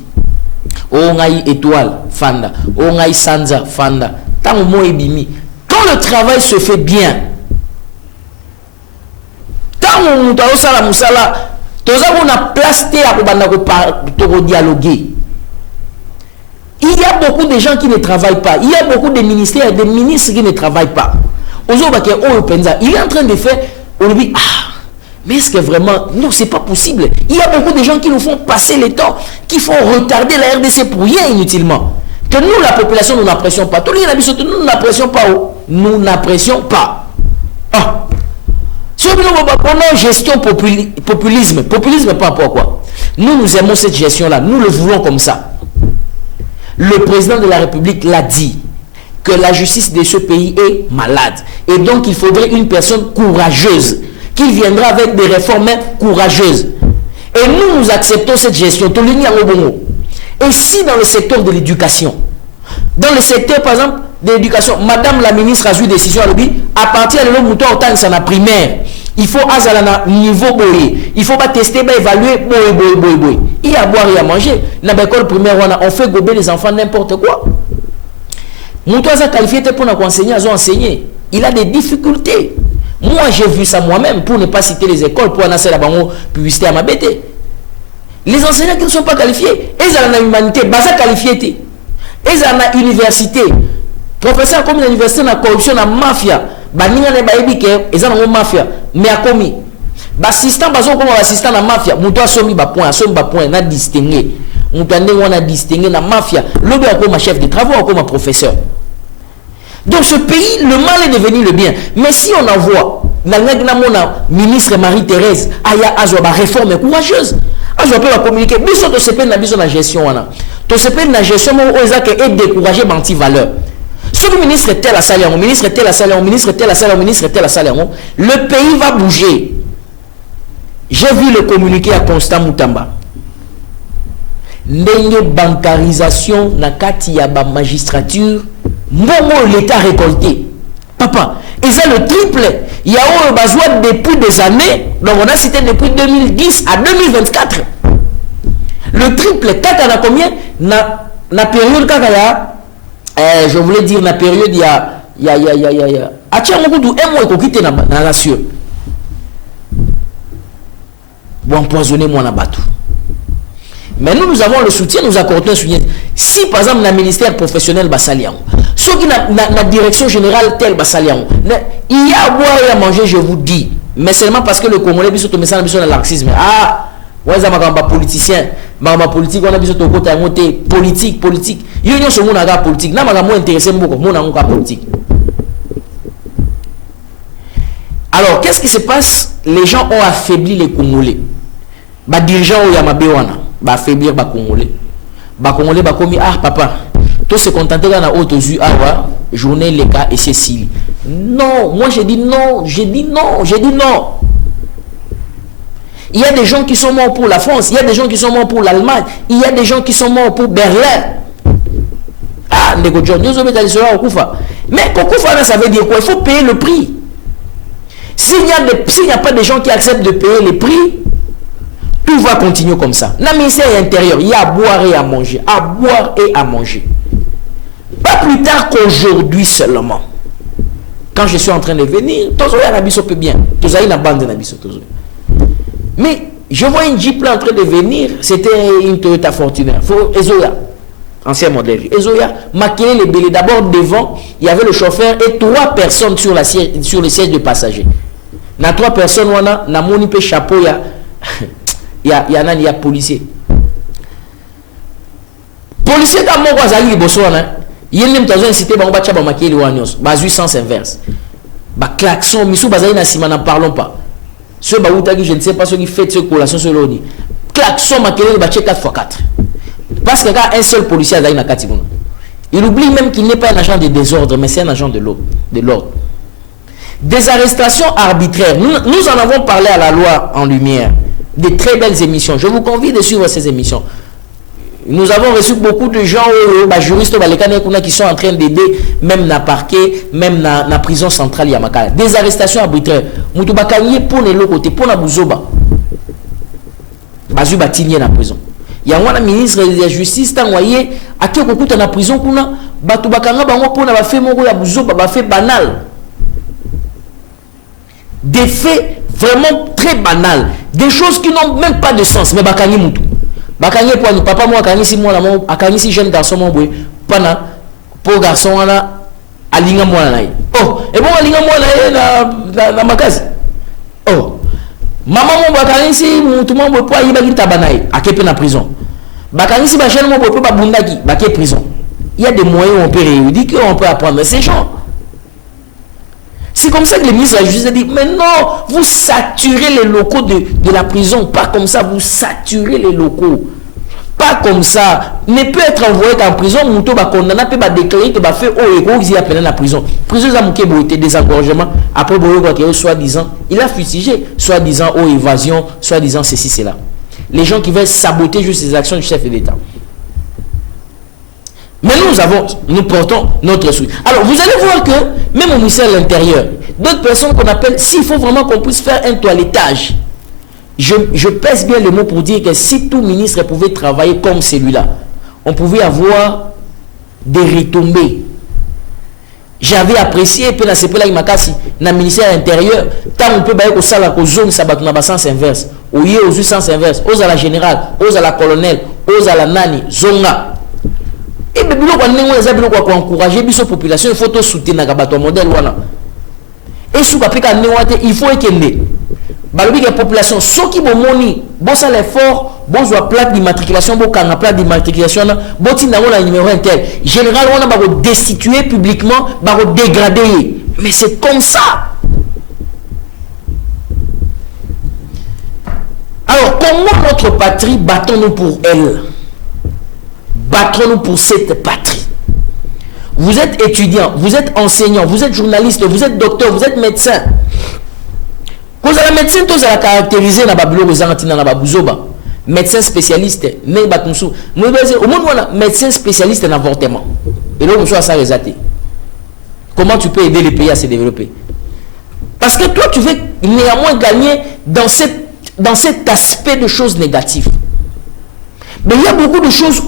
o ngai étoile fanda o ngai sanza fanda tant mo ebimi quand le travail se fait bien, quand on a place pour dialoguer. Il y a beaucoup de gens qui ne travaillent pas. Il y a beaucoup de ministères et de ministres qui ne travaillent pas. Il est en train de faire, on lui dit, mais est-ce que vraiment, non, c'est pas possible. Il y a beaucoup de gens qui nous font passer le temps, qui font retarder la RDC pour rien inutilement. Que nous, la population, nous n'apprécions pas. Nous n'apprécions pas. Nous n'apprécions pas. Pendant gestion populisme, pas pourquoi. Nous aimons cette gestion-là. Nous le voulons comme ça. Le président de la République l'a dit, que la justice de ce pays est malade. Et donc, il faudrait une personne courageuse, qui viendra avec des réformes courageuses. Et nous acceptons cette gestion. Et si dans le secteur de l'éducation, dans le secteur, par exemple, de l'éducation, Madame la ministre a eu décision à partir de l'homme mouton autant que la primaire, il faut un niveau boyer. Il faut pas tester, évaluer, boyer. Il y a à boire et à manger. Dans l'école primaire, on fait gober les enfants n'importe quoi. Mouton a qualifié pour nous enseigner, ils ont enseigné. Il a des difficultés. Moi, j'ai vu ça moi-même, pour ne pas citer les écoles, pour annoncer la publicité à ma bête. Les enseignants qui ne sont pas qualifiés, ils ont l'humanité, ils sont qualifiés. Ils ont l'université. Professeur comme l'université, la corruption, la mafia. Ils ont mafia. Mais à commis. Assistant, comme assistant la mafia, on doit sommer point, on a distingué. On a distingué la mafia. L'autre comme chef de travaux, comme professeur. Donc ce pays, le mal est devenu le bien. Mais si on envoie la ministre Marie-Thérèse, Aya Azoba réforme courageuse, Azoba peut communiquer, mais ça se fait la gestion. To se fait la gestion où ils ont découragé l'anti-valeur. Ce ministre est tel à salaire, le ministre est tel à salaire, le ministre est tel à salaire, le ministre est tel à salaire. Le pays va bouger. J'ai vu le communiqué à Constant Moutamba. N'ayez bancarisation na kati ya ba magistrature. L'État récolté. Papa, et ça le triple. Il y a eu besoin depuis des années. Donc on a cité depuis 2010 à 2024. Le triple, quand on a combien? La période quand il y a, je voulais dire la période il y a. À tiens mon goût un mois qu'on quitte dans la nation. Bon empoisonner moi na bateau. Mais nous avons le soutien, nous accordons un soutien. Si par exemple, le ministère professionnel Bassalian, ceux qui la direction générale telle Bassalian, il y a à boire et à manger, je vous dis. Mais seulement parce que le Congolais a besoin de l'arxisme. Ouais, ça m'a politicien, politique, on a besoin de côté politique. Il y a ce monde à politique. N'a pas moins intéressé beaucoup, mon amour politique. Alors, qu'est-ce qui se passe? Les gens ont affaibli les Congolais. Les dirigeants ont Yamabéwana. Affaiblir les Congolais. Les Congolais ont commis, papa, tout se contenter dans la haute aux journée, les cas et Cécile. Non, moi j'ai dit non. Il y a des gens qui sont morts pour la France, il y a des gens qui sont morts pour l'Allemagne, il y a des gens qui sont morts pour Berlin. Mais Kokufa, ça veut dire quoi? Il faut payer le prix. S'il n'y a pas de gens qui acceptent de payer les prix, tout va continuer comme ça. Dans le ministère intérieur, il y a à boire et à manger. À boire et à manger. Pas plus tard qu'aujourd'hui seulement. Quand je suis en train de venir, peut bien. Mais je vois une Jeep là en train de venir. C'était une Toyota Fortuner. Ezoya. Ancien modèle. Ezoya. Maquillé les bélés. D'abord devant, il y avait le chauffeur et 3 personnes sur le siège de passagers. Dans 3 personnes, on a mon chapeau. Il y a policier. Policier dans mon Guazali et Bossouana, il y a même dans un cité, on va maquiller les wagnos, basu sens inverse. Klaxon, Missou Bazaï Nassima, n'en parlons pas. Ce Baoutagi, je ne sais pas ce qui fait cette collation sur l'ONI. Klaxon maquiller le bâché 4x4. Parce qu'il y a un seul policier à Zaïna Katibuna. Il oublie même qu'il n'est pas un agent de désordre, mais c'est un agent de l'ordre. Des arrestations arbitraires. Nous en avons parlé à la loi en lumière. Des très belles émissions. Je vous convie de suivre ces émissions. Nous avons reçu beaucoup de gens, juristes qui sont en train d'aider, même dans le parquet, même dans la prison centrale Yamakala. Des arrestations arbitraires. Moutoubakanyi pour le côté, pour la bouzoba. Bazu batinier dans la prison. Il y a un ministre de la justice, qui a envoyé à qui on dans la prison, Batu bakanga bango pona ba fait moko ya buzoba ba fait banal. Des faits vraiment très banals, des choses qui n'ont même pas de sens, mais bakangi mutu. Bakangi pour papa moi kangi si moi la mo akangi si jeune garçon mo boy pana pour garçon wana alinga moi na. Oh, et bon alinga moi na makazi. Oh. Maman mo bakangi si mutu mo boy pour yiba kita banai, akepe na prison. Bakangi si ba jeune mo boy pour ba bundaki, ba ke prison. Il y a des moyens où on peut réunir, qu'on peut apprendre ces gens. C'est comme ça que le ministre de la Justice a dit, mais non, vous saturez les locaux de la prison, pas comme ça, vous saturez les locaux. Pas comme ça. Ne peut être envoyé en prison, Mouto va condamner, peut va déclarer que va faire au héros qui a appelé la prison. Prison a manqué de désengorgement, après soi-disant, il a fustigé, soi-disant aux évasion, soi-disant ceci, cela. Les gens qui veulent saboter juste les actions du chef de l'État. Mais nous portons notre souhait. Alors, vous allez voir que, même au ministère de l'Intérieur, d'autres personnes qu'on appelle, s'il faut vraiment qu'on puisse faire un toilettage, je pèse bien le mot pour dire que si tout ministre pouvait travailler comme celui-là, on pouvait avoir des retombées. J'avais apprécié, puis dans ce pays-là, dans le ministère de l'Intérieur, tant on peut bailler au salaire, aux zones, ça va dans sens inverse, au lieu aux sens inverse, aux à la générale, aux à la colonelle, aux à la nani, zonga. Et bien, pour encourager la population, il faut tout soutenir le modèle. Et sous il faut que la population, ceux qui vont moni, bon ça l'effort, bon soit plaque d'immatriculation, bon quand plaque d'immatriculation, bon si la numéro intel. Général, on va destituer publiquement, va dégrader. Mais c'est comme ça. Alors, comment notre patrie battons-nous pour elle? Battrons-nous pour cette patrie. Vous êtes étudiant, vous êtes enseignant, vous êtes journaliste, vous êtes docteur, vous êtes médecin. Vous avez la médecine, vous allez caractériser dans Babylone, vous avez dans Babouzoba. Médecin spécialiste, mais Batumsou. Au monde, on médecin spécialiste en avortement. Et là, on soit ça résaté. Comment tu peux aider les pays à se développer? Parce que toi, tu veux néanmoins gagner dans cet aspect de choses négatives. Mais il y a beaucoup de choses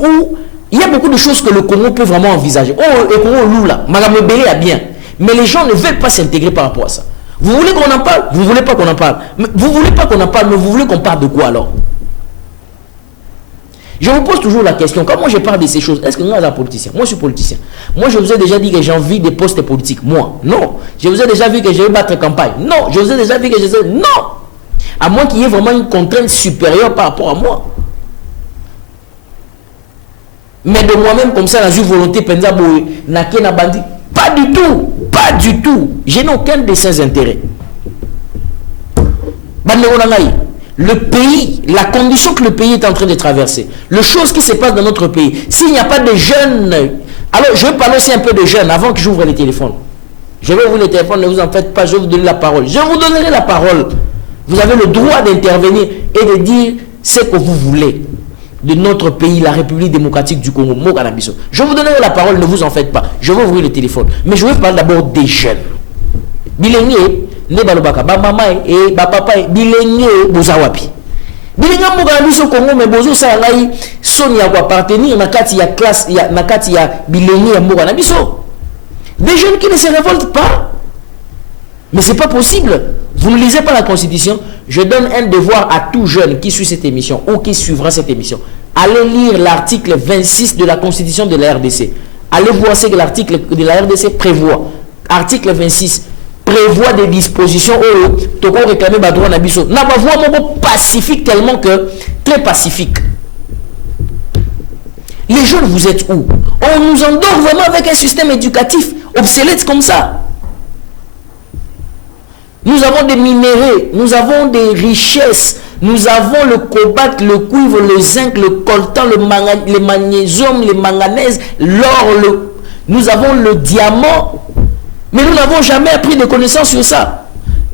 que le Congo peut vraiment envisager. Oh, le Congo loue là, Madame Belé a bien. Mais les gens ne veulent pas s'intégrer par rapport à ça. Vous voulez qu'on en parle? Vous voulez pas qu'on en parle? Vous voulez pas qu'on en parle, mais vous voulez qu'on parle de quoi alors? Je vous pose toujours la question, quand moi je parle de ces choses, est-ce que moi je suis politicien? Moi je suis politicien. Moi je vous ai déjà dit que j'ai envie des postes politiques. Moi, non. Je vous ai déjà vu que je vais battre campagne. Non. Je vous ai déjà vu que je sais. Non. À moins qu'il y ait vraiment une contrainte supérieure par rapport à moi. Mais de moi-même, comme ça, j'ai une volonté, pas du tout, pas du tout. Je n'ai aucun de ces intérêts. Le pays, la condition que le pays est en train de traverser, les choses qui se passent dans notre pays, s'il n'y a pas de jeunes, alors je vais parler aussi un peu de jeunes avant que j'ouvre les téléphones. Je vais ouvrir les téléphones, ne vous en faites pas, je vais vous donner la parole. Je vous donnerai la parole. Vous avez le droit d'intervenir et de dire ce que vous voulez de notre pays, la République démocratique du Congo. Je vous donnerai la parole, ne vous en faites pas. Je vais ouvrir le téléphone. Mais je vais parler d'abord des jeunes. Bilengue, ne balobaka, ba maman et ba papa, bilengue, bozawapi. Bilengue mboka biso Congo, mais bozo sa ngai sonia ko appartenir na kati ya classe, na kati ya bilengue mboka na biso. Des jeunes qui ne se révoltent pas. Mais c'est pas possible. Vous ne lisez pas la Constitution. Je donne un devoir à tout jeune qui suit cette émission ou qui suivra cette émission. Allez lire l'article 26 de la Constitution de la RDC. Allez voir ce que l'article de la RDC prévoit. Article 26 prévoit des dispositions où Toko réclamer ba droit na biso. Na ba voix moko pacifique tellement que très pacifique. Les jeunes, vous êtes où? On nous endort vraiment avec un système éducatif obsolète comme ça. Nous avons des minéraux, nous avons des richesses, nous avons le cobalt, le cuivre, le zinc, le coltan, le magnésium, le manganèse, l'or, nous avons le diamant, mais nous n'avons jamais appris de connaissances sur ça.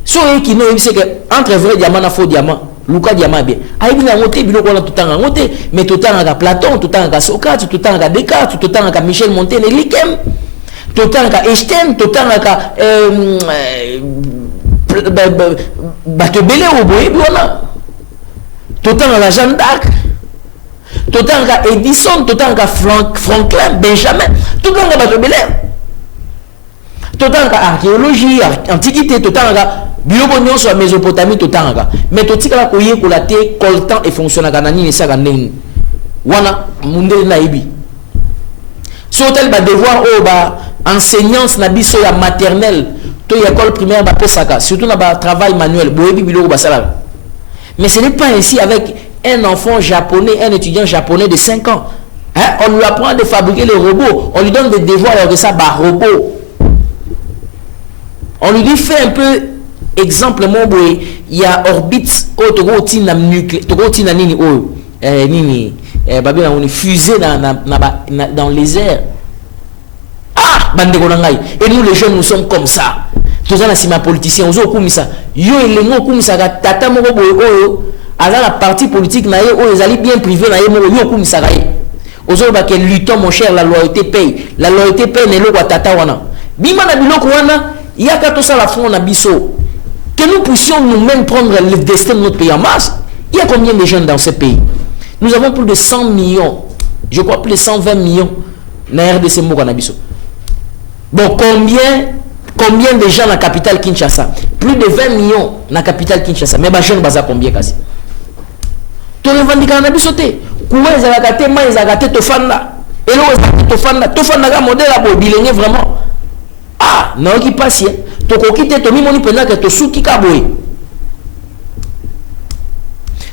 Sur eux qui nous disent que entre vrai diamant et faux diamant, Luka diamant bien. Aïe bien ngoté bilo qu'on a tout le temps ngoté, mais tout le temps à Platon, tout le temps à Socrate, tout le temps à Descartes, tout le temps à Michel Montaigne, Likem, tout le temps à Einstein, tout le temps à Batebele au bois, tout le temps à la Jeanne d'Arc. totanga Edison, totanga Franklin, Benjamin, totanga Batobelair. Totanga archéologie, antiquité, totanga biloko sur la Mésopotamie, totanga. Mais totika koye kolate coltan et fonctionnaga nani esaka ndeni. Wana mundele na ibi. Sur tel ba devoir o ba enseignance na biso ya maternelle, to ya école primaire ba pesaka, surtout na ba travail manuel, boyebi biloko ba sala. Mais ce n'est pas ainsi avec un enfant japonais, un étudiant japonais de 5 ans. Hein? On lui apprend de fabriquer les robots, on lui donne des devoirs alors que ça bah robot. On lui dit fais un peu exemple mon boy, il y a orbite au togo tina nucléaire, togo tina nini o nini babina on est fusée dans les airs. Ah bande konangai. Et nous les jeunes nous sommes comme ça. Tous les sima politiciens ozo kumisa yo elengo kumisa ga tata moko boy oyo ala la parti politique na ye o ezali bien privé na ye moko yo kumisa ga ye ozo ba ke luttons mon cher, la loyauté paye ne lo kwa tata wana bima na biloko wana yaka to ça la fond na biso que nous puissions nous-mêmes prendre le destin de notre pays en masse. Il y a combien de jeunes dans ce pays? Nous avons plus de 100 millions, je crois plus de 120 millions na RDC moko na biso. Bon, combien de gens dans la capitale Kinshasa? Plus de 20 millions dans la capitale Kinshasa. Mais les jeunes baza combien quasi? Tu revendiques na biso te. Comment ils ont gâté, moi ils ont gâté tofanda. Et là tofanda ga modèle à bo bilenge vraiment. Ah, non qui passe. To ko kite to mi moni pena que to suki ka boy.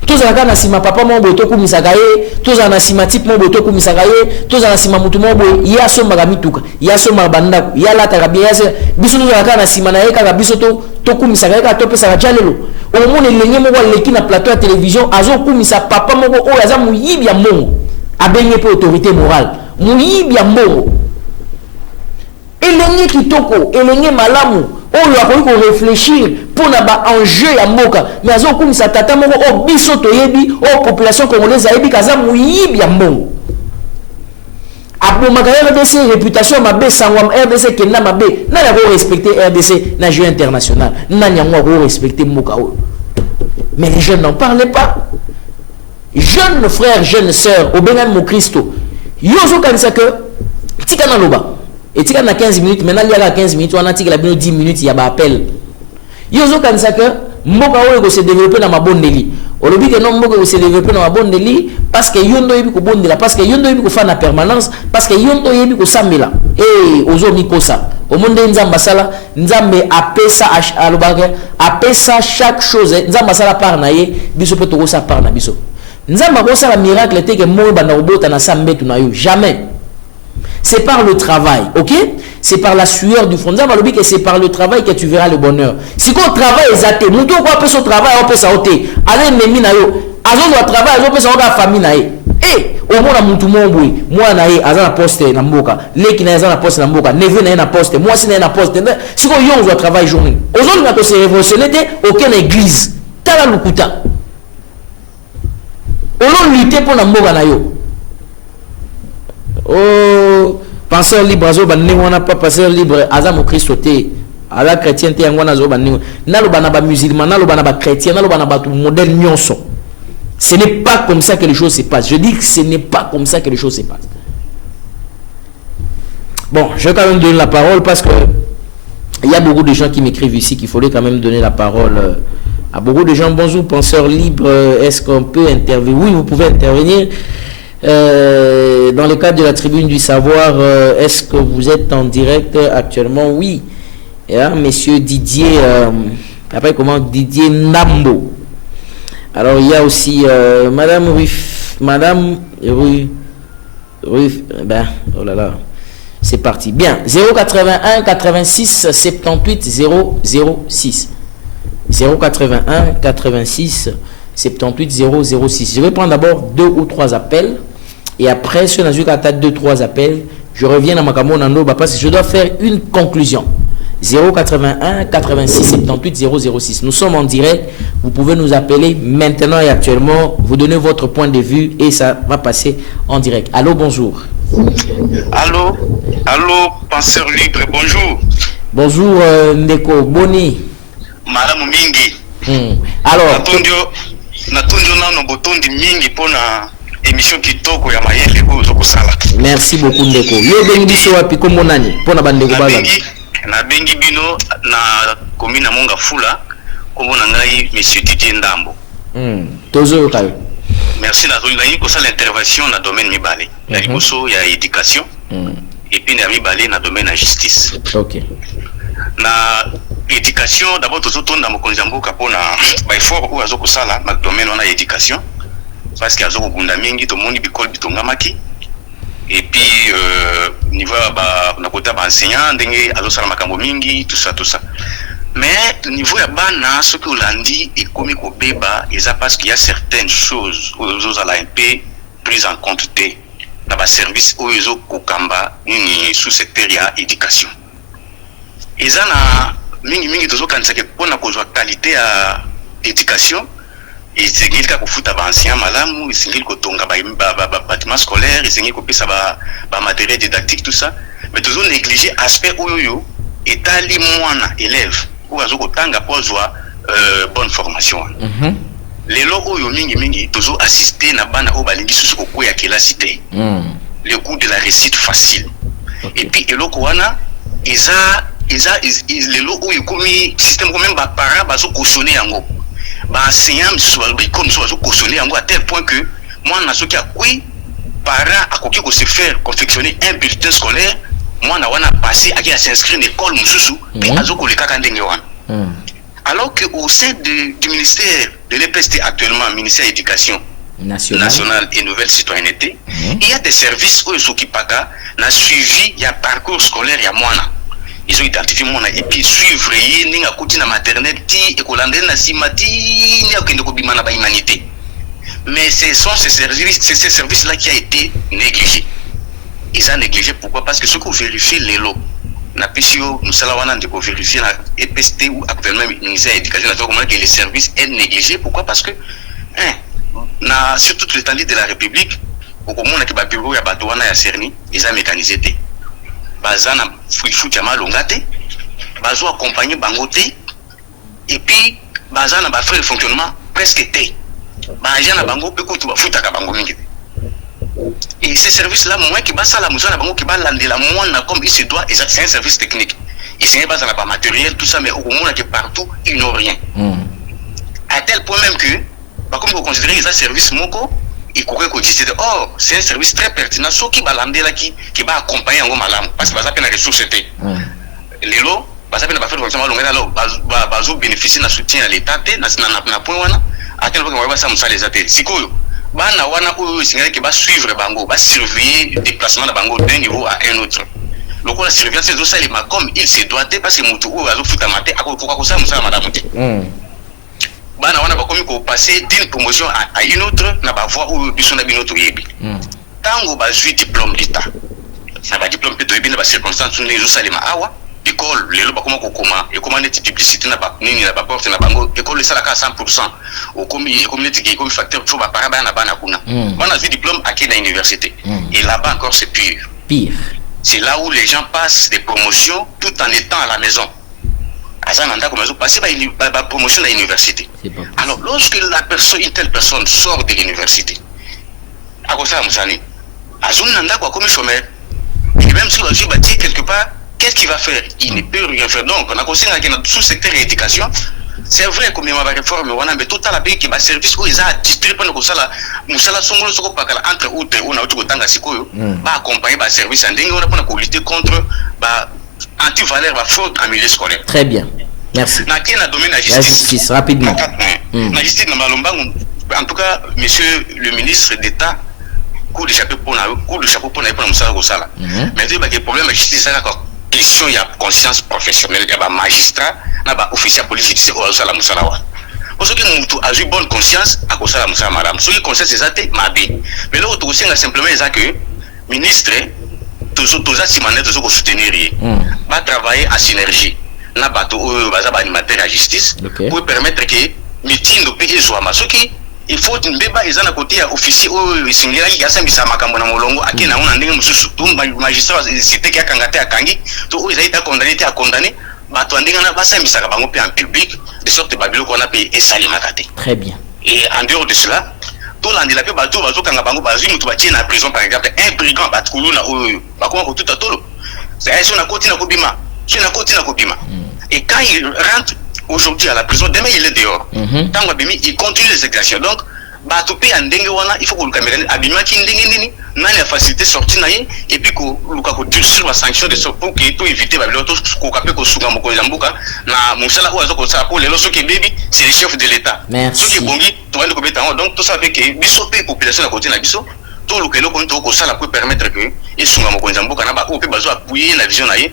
Tous à na sima papa mon boto ku misagaye, tous à na sima type mon boto ku misagaye, tous à na sima mutu mon boy, ya so magamituka, ya so mabanda, ya la tarabia ya biso nous à na sima na eka ka biso to ku misagaye ka to pesa ka jalelo. Au moment lenye mo wa leki na plateau à télévision, azo ku misa papa mon o aza muyibi ya mongo. Abenye pour autorité morale. Muyibi ya mongo. Elenye kitoko, elenye malamu. On lui a fallu réfléchir pour n'avoir enjeu à moka. Mais azo comme ça tata moko o biso toyebi o population congolaise ayebi kaza muyibi ya mbongo. Abo makaya RDC réputation mabe sangwam RDC kenda mabe. Na ya respecter RDC na jeu international. Na nyangwa ko respecter moka o. Mais les jeunes n'en parlent pas. Jeunes frères, jeunes sœurs, au Benam mo Christo. Yozo kanisa que tika na loba. Et tu as 15 minutes, maintenant il y a 15 minutes, on a 10 minutes, il y a un appel. Yozo kanisa que mboka oyo se développer dans ma bonne deli. Olobi que non mboka se développer dans ma bonne deli parce que yondo yebi ko bonne dela, parce que yondo yebi ko fa na permanence, parce que yondo yebi ko samela. Eh ozo mi kosa. Au monde nzamba sala, nzambe apesa alobaka, apesa chaque chose, nzamba sala par na ye, biso pe to sa par na biso. Nzamba ko sala miracle te que mo bana obota na sambe tu na yo, jamais. C'est par le travail, ok? C'est par la sueur du front. Que c'est par le travail que tu verras le bonheur. Si qu'on travaille exacté, nous devons pas son travail, on peut s'auter. Allez, nemi na yo. Azo doit travailler, on peut s'auter la famille na ye. Eh, au moins na mutu mongwe, moi na ye, aza na poste na mboka. Leki na aza na poste na mboka, neve na na poste, moi si na poste. Si qu'on yon doit travailler journée. Aujourd'hui, on a se révolutionner aucune église. Tala lukuta. On a lutté pour na mboka na yo. Oh, penseur libre, azo banni wana pas penseur libre, azamo Christoté, à la chrétienté ngwana azo banni. Nalo banaba musulman, nalo banaba chrétien, nalo banaba tout modèle nyonso. Ce n'est pas comme ça que les choses se passent. Je dis que ce n'est pas comme ça que les choses se passent. Bon, je vais quand même donner la parole parce que il y a beaucoup de gens qui m'écrivent ici qu'il faudrait quand même donner la parole à beaucoup de gens. Bonjour, penseur libre, est-ce qu'on peut intervenir? Oui, vous pouvez intervenir. Dans le cadre de la tribune du savoir, est-ce que vous êtes en direct actuellement? Oui. Et là, monsieur Didier, après comment Didier Nambo. Alors il y a aussi Madame Ruf, ben oh là là, c'est parti. Bien, 081 86 78 006. 081 86 78 006. Je vais prendre d'abord 2 ou 3 appels. Et après, si on a 2-3 appels, je reviens à Makamo Nando parce que je dois faire une conclusion. 081 86 78 006. Nous sommes en direct. Vous pouvez nous appeler maintenant et actuellement. Vous donnez votre point de vue et ça va passer en direct. Allô, bonjour. Allô, penseur libre, bonjour. Bonjour, Ndeko Boni. Madame Mingi. Alors, Natunjo nano botondi mingi pona émission kitoko ya mayele oyo zokosala. Merci beaucoup ndeko. Yo bengi biso wapi kombo nani pona bandeko bazala. Na bengi bino na commune ya Monga Fula kombo na ngai monsieur Didier Ndambo. Tozo kayo. Merci na zoli ko sala intervention na domaine mibale. Na liboso ya éducation. Et puis na mibale na domaine ya justice. OK. Na éducation d'abord tozotonda mokonzi mboka pona ba effort ou azoko sala na domaine na éducation parce que azoko bunda mingi to moni bikol bitongamaki et puis niveau ba na kota ba enseignant ndenge azosala makambo mingi tout ça mais niveau ya bana ce que Holandi est comme ko beba eza parce qu'il y a certaines choses aux ala un peu prise en compte na ba service oyo kokamba ni sous secteur ya éducation eza na mingi tozo kanisa ke pona kozwa qualité ya éducation isengeli ka kufuta ba ancien malamu isengeli ko tonga ba bâtiment scolaire isengeli ko pesa ba matériel didactique tout ça mais tozo négliger aspect oyo etali mwana élève ou azoko tanga pozwa bonne formation lelo oyo mingi tozo assister na bana o balingi susu ko kwa kelasi te le coût de la réussite facile et puis eloko wana eza lelo oyo komi système comme même ba parents bazo cautionner yango ba enseignant soit comme ça bazo cautionner yango à tel point que moi na soki akui parents akoki ko se faire confectionner un bulletin scolaire moi na wana passer à s'inscrire dans l'école mususu pe azo ko lekaka ndenge wana alors que au sein du ministère de l'EPST actuellement ministère de l'éducation nationale et nouvelle citoyenneté il y a des services où ils s'occupent na suivi il y a parcours scolaire il y a mwana ils ont identifié mon et puis suivre ni à côté na maternelle ti et colandé na simati ni à kende ko bimana ba humanité mais ce sont ces services là qui a été négligé ils ont négligé pourquoi parce que ce qu'on vérifie les lots na PCO nous sala wana de vérifier na EPST ou actuellement ministère de l'éducation nationale que les services est négligé pourquoi parce que na sur toute l'étendue de la République au komona ke ba bureau ya bato wana ya Cerny ils ont mécanisé té bazana fuifuti ya malonga te bazo accompagner bango te et puis bazana ba faire le fonctionnement presque te baja na bango pe ko tu ba futa ka bango mingi et ces services là moi qui basala musala bango qui ba landela mwana comme il se doit et c'est un service technique ils sont basana pas matériel tout ça mais au moins que partout ils n'ont rien à tel point même que bah comme vous considérez les services moko il courait qu'au or c'est un service très pertinent ceux qui va l'amener là qui va accompagner en malam parce que ça peine la ressource était les lots ça peine pas faire fonctionnement long là bazo bénéficier na soutien à l'état na point wana à tel point que on va ça musa les ateliers sikoyo bana wana oyo singale qui va suivre bango va surveiller déplacement de bango d'un niveau à un autre le quoi la surveillance c'est ça les comme il se doit parce que mutu oyo azo futa mate akokoka ko ça musa madame te bana wana bakomi ko passer d'une promotion à une autre na ba voie ou biso na binoto yebi tango ba jui diplôme d'état na ba diplôme pe to yebi na ba circonstance ni zo salima awa école lelo bakoma ko koma e comment net publicité na ba nini na ba porte na bango école sala ka 100% au komi communauté qui comme facteur faut ba paraba na bana kuna bana jui diplôme à na université et là-bas encore c'est pire c'est là où les gens passent des promotions tout en étant à la maison. Azananda comme ils ont passé la promotion à l'université. Alors lorsque une telle personne sort de l'université, à quoi ça Moussani Azunanda quoi comme chômeur, et même si on va dire quelque part, qu'est-ce qu'il va faire? Il ne peut rien faire. Donc on a conseillé dans sous secteur éducation. C'est vrai comme il y a une réforme, mais tout à la pays qui va service où ils ont attitré pendant que ça là, Moussala Songolo Soko Pakala entre autres, on a autre tanga sikoyo, va accompagner le service en dingue, on a pour lutter contre anti-valeur va faute en milieu scolaire. Très bien. Merci. Na domaine la justice, rapidement. La justice, en tout cas, monsieur le ministre d'État, coup de chapeau pour la Moussala Gosala. Mais il y a des problèmes de justice, c'est la question, il y a conscience professionnelle, il y a des magistrats, il y a des officiers politiques, c'est Gosala Moussala. Pour ceux qui ont eu bonne conscience, à Gosala Moussala Madame. Ceux qui conscience, c'est Mabé. Mais là, aussi, simplement, que ministre, tous ça, si manet, tous ça, soutenir, va travailler en synergie. Na bato baza animateur à justice pour permettre que meeting de pays soit ma soki il faut une beba ezana côté ya officier singela ya sambisa makambo na molongo akena ona ndenge mususu to magistrat cité kia kangate akangi to ozaita condamné bato ndenge na basambisa bango pe en public de sorte babilo qu'on a payé et salimaka te. Très bien. Et en dehors de cela to landela pe bato bazokanga bango bazwi mutu batie na prison par exemple un brigand batkulu na oyo bakoma ko tuta tolo c'est ça na koti na kobima c'est na koti na kobima et quand il rentre aujourd'hui à la prison demain il est dehors tant abimi il continue les exactions donc bato pe ndenge wana il faut que le caméra abima ki ndenge nini na la facilité sortie na ye et puis ko luka ko durcir la sanction de so pour que to éviter ba biloto ko kapé ko sunga moko zambuka na musala ozo ko sa pour les loso ke baby c'est le chef de l'état merci so ki bongi to wende ko beta donc tout ça avec biso pe population na côté na biso to luka eloko nto ko sala pour permettre que et sunga moko zambuka na ba ko pe bazo appuyer la vision na ye.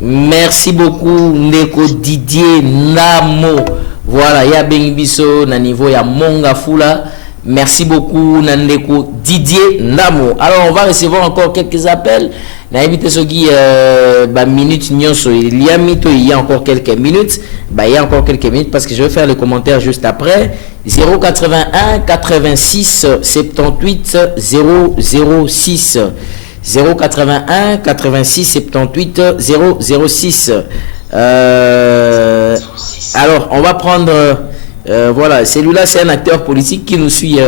Merci beaucoup Ndeko Didier Ndamo. Voilà, il y a Bengibiso na niveau ya Monga Fula. Merci beaucoup Ndeko Didier Ndamo. Alors on va recevoir encore quelques appels. Na éviter ce qui minute nyonso il y a encore quelques minutes. Il y a encore quelques minutes parce que je vais faire le commentaire juste après. 081 86 78 006 081 86 78 006. Alors, on va prendre... voilà, celui-là, c'est un acteur politique qui nous suit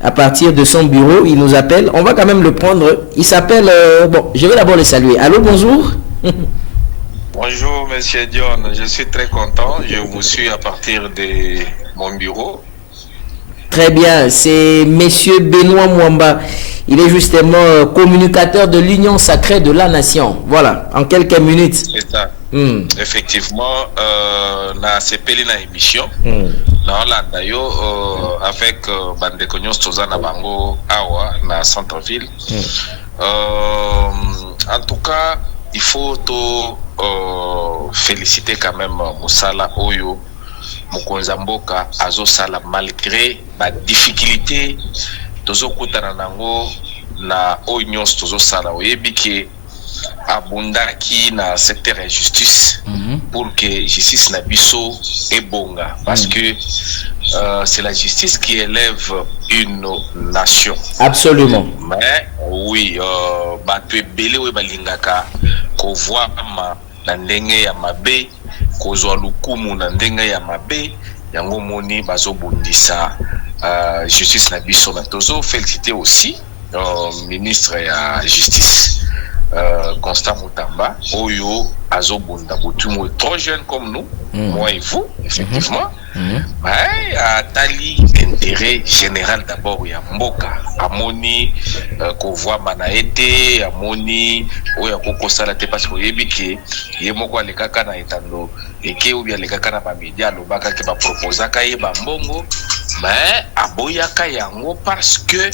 à partir de son bureau. Il nous appelle. On va quand même le prendre. Il s'appelle... bon, je vais d'abord le saluer. Allô, bonjour. Bonjour, monsieur Dion. Je suis très content. Je vous suis à partir de mon bureau. Très bien. C'est monsieur Benoît Mwamba. Il est justement communicateur de l'Union sacrée de la nation. Voilà, en quelques minutes. C'est ça. Effectivement, na CPL na émission. Na Hollande yo avec Bandeko Nyos Tozana Bango Awa na centre-ville. En tout cas, il faut féliciter quand même Moussala Oyo Mokonza Mboka Azo Sala malgré la difficulté tozo kutana nango na Union tozo sala oyebi ke abundaki na secteur de justice pour que justice na biso ebonga parce que c'est la justice qui élève une nation. Absolument. Mais oui, bato ebele we balingaka ko voir na ndenge ya mabe kozwa lukumu na ndenge ya mabe yango moni bazobundisa justice na biso tozo féliciter aussi ministre ya justice Constant Mutamba Oyo azobunda botumo trop jeune comme nous moi et vous effectivement mais atali intérêt général d'abord ya mboka amoni ko voit manaete amoni oya ko sala te parce que yebiki ye moko alekaka na etando eke ou bien alekaka na ba media lobaka ke ba proposer ka ye ba mbongo mais aboyaka yango parce que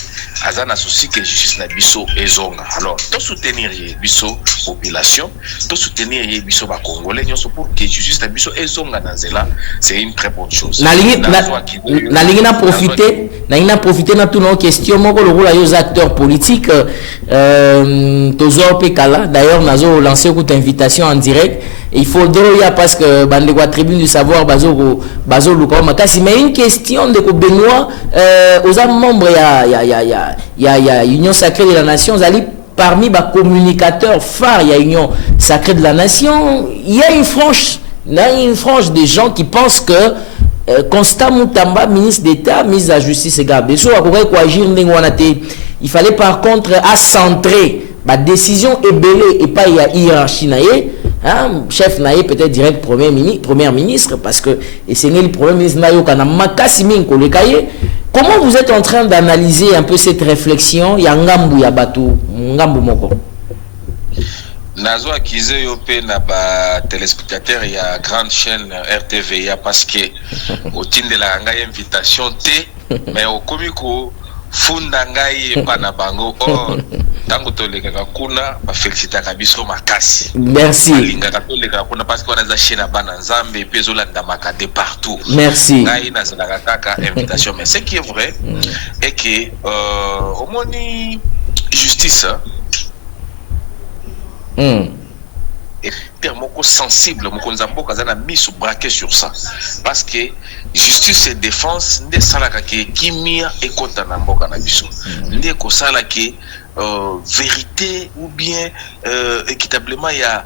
azana souci que justice na biso ezonga. Alors to soutenir biso population, to soutenir biso ba congolais nyonso pour que justice na biso ezonga na zela, c'est une très bonne chose. Na profiter na tout nos questions moko le rôle aux acteurs politiques tozo pekala d'ailleurs nazo lancer une invitation en direct. Il faut dire parce que bandeko tribune du savoir bazo luka makasi mais une question de Benoît aux membres ya Union sacrée de la nation zali parmi les communicateurs phares il y a Union sacrée de la nation il y a une frange de gens qui pensent que Constant Mutamba ministre d'État ministre de la justice et garde des sceaux il fallait par contre accentrer la décision ébélée et pas hiérarchie naie. Chef naie peut-être direct premier ministre parce que et c'est le premier ministre naio kana makasi minko le kaye. Comment vous êtes en train d'analyser un peu cette réflexion ya ngambu ya batu ngambu moko nazo akize yo pe na ba téléspectateurs ya grande chaîne RTVA parce que au tinde la ngai invitation te mais au komiko funda ngai pa na bango tango toleka kuna ba félicitaka biso makasi. Merci. Lingaka toleka kuna parce que on a za chaîne bana nzambe pe zolanda makade partout. Merci. Ngai na zalaka kaka invitation mais ce qui est vrai est que au moni justice et moko sensible mokonza mboka zana miso braqué sur ça parce que justice et défense nde salaka ke kimia et konta na mboka na biso nde ko sala ke vérité ou bien équitablement ya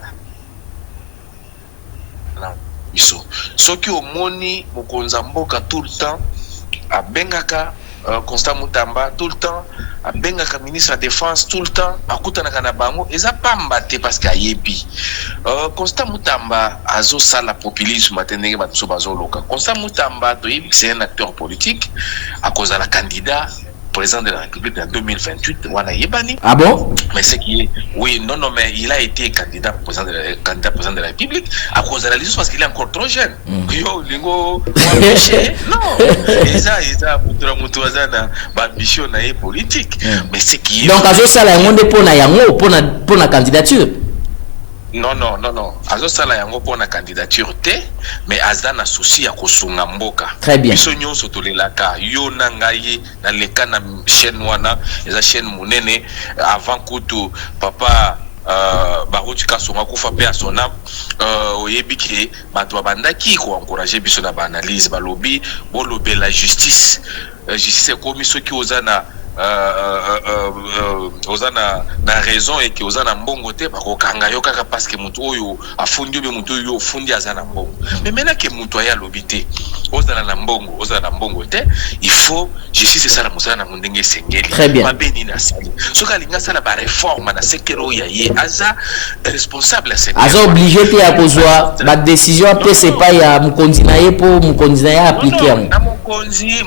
biso soki omoni mokonza mboka tout le temps abengaka Constant Mutamba tout le temps abengaka ministre de défense tout le temps akutanaka na bango eza pamba te parce que ayebi Constant Mutamba azo sala populisme atendenge bato bazoloka Constant Mutamba toyebi c'est un acteur politique à cause de la candidat président de la République en 2028 wana yebani. Ah bon? Mais c'est qui est oui non mais il a été candidat président de la République à cause de la liste parce qu'il est encore trop jeune. Yo lingo non eza mutu azana ambition na politique mais c'est qui donc azo sala yango pona yango pona candidature. Non. Azo sala yango pour la candidature te, mais azana souci ya kosunga mboka. Très bien. Biso nyonso tolelaka yo na ngai na leka na chaîne wana, eza chaîne monene avant kutu papa Baruti Kasonga kufa pe asona oyebi ke bato bandaki ko encourager biso na ba analyse ba lobby bo lobby la justice comme ceux qui osana ozana na raison et que ozana mbongo te bakokanga yo kaka parce que mutu oyo afundi be mutu oyo ofundi azana mbongo mais maintenant que mutu aya lobité ozana na mbongo te il faut justice ça la musala na mundenge sengeli mabeni na sali soka linga sala ba réforme na sekero ya ye aza responsable à aza obligé te ya kozwa ba décision pe c'est pas ya mukonzi na ye pour mukonzi na ya appliquer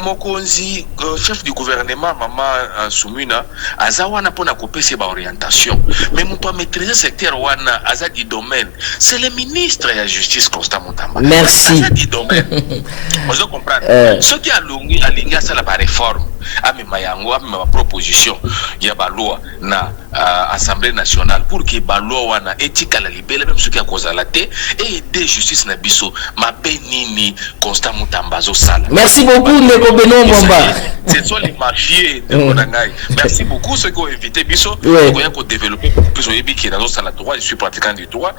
mokonzi chef du gouvernement maman Soumuna aza wana pona kopesa ba orientation mais mon pas maîtriser secteur wana aza di domaine c'est le ministre de la justice Constant Mutamba. Merci. Aza di domaine vous comprendre ce qui a longi alinga ça la réforme amema yango amema proposition ya ba loi na Assemblée nationale pour que ba loi wana éthique la libérer même ce qui a causé la té et aider justice na biso ma benini Constant Mutamba zo sala. Merci beaucoup Ndeko Benoît Mwamba. C'est soit les mafieux de merci beaucoup ceux qui ont invité biso pour développer plus au yébi qui est dans la droit je suis pratiquant du droit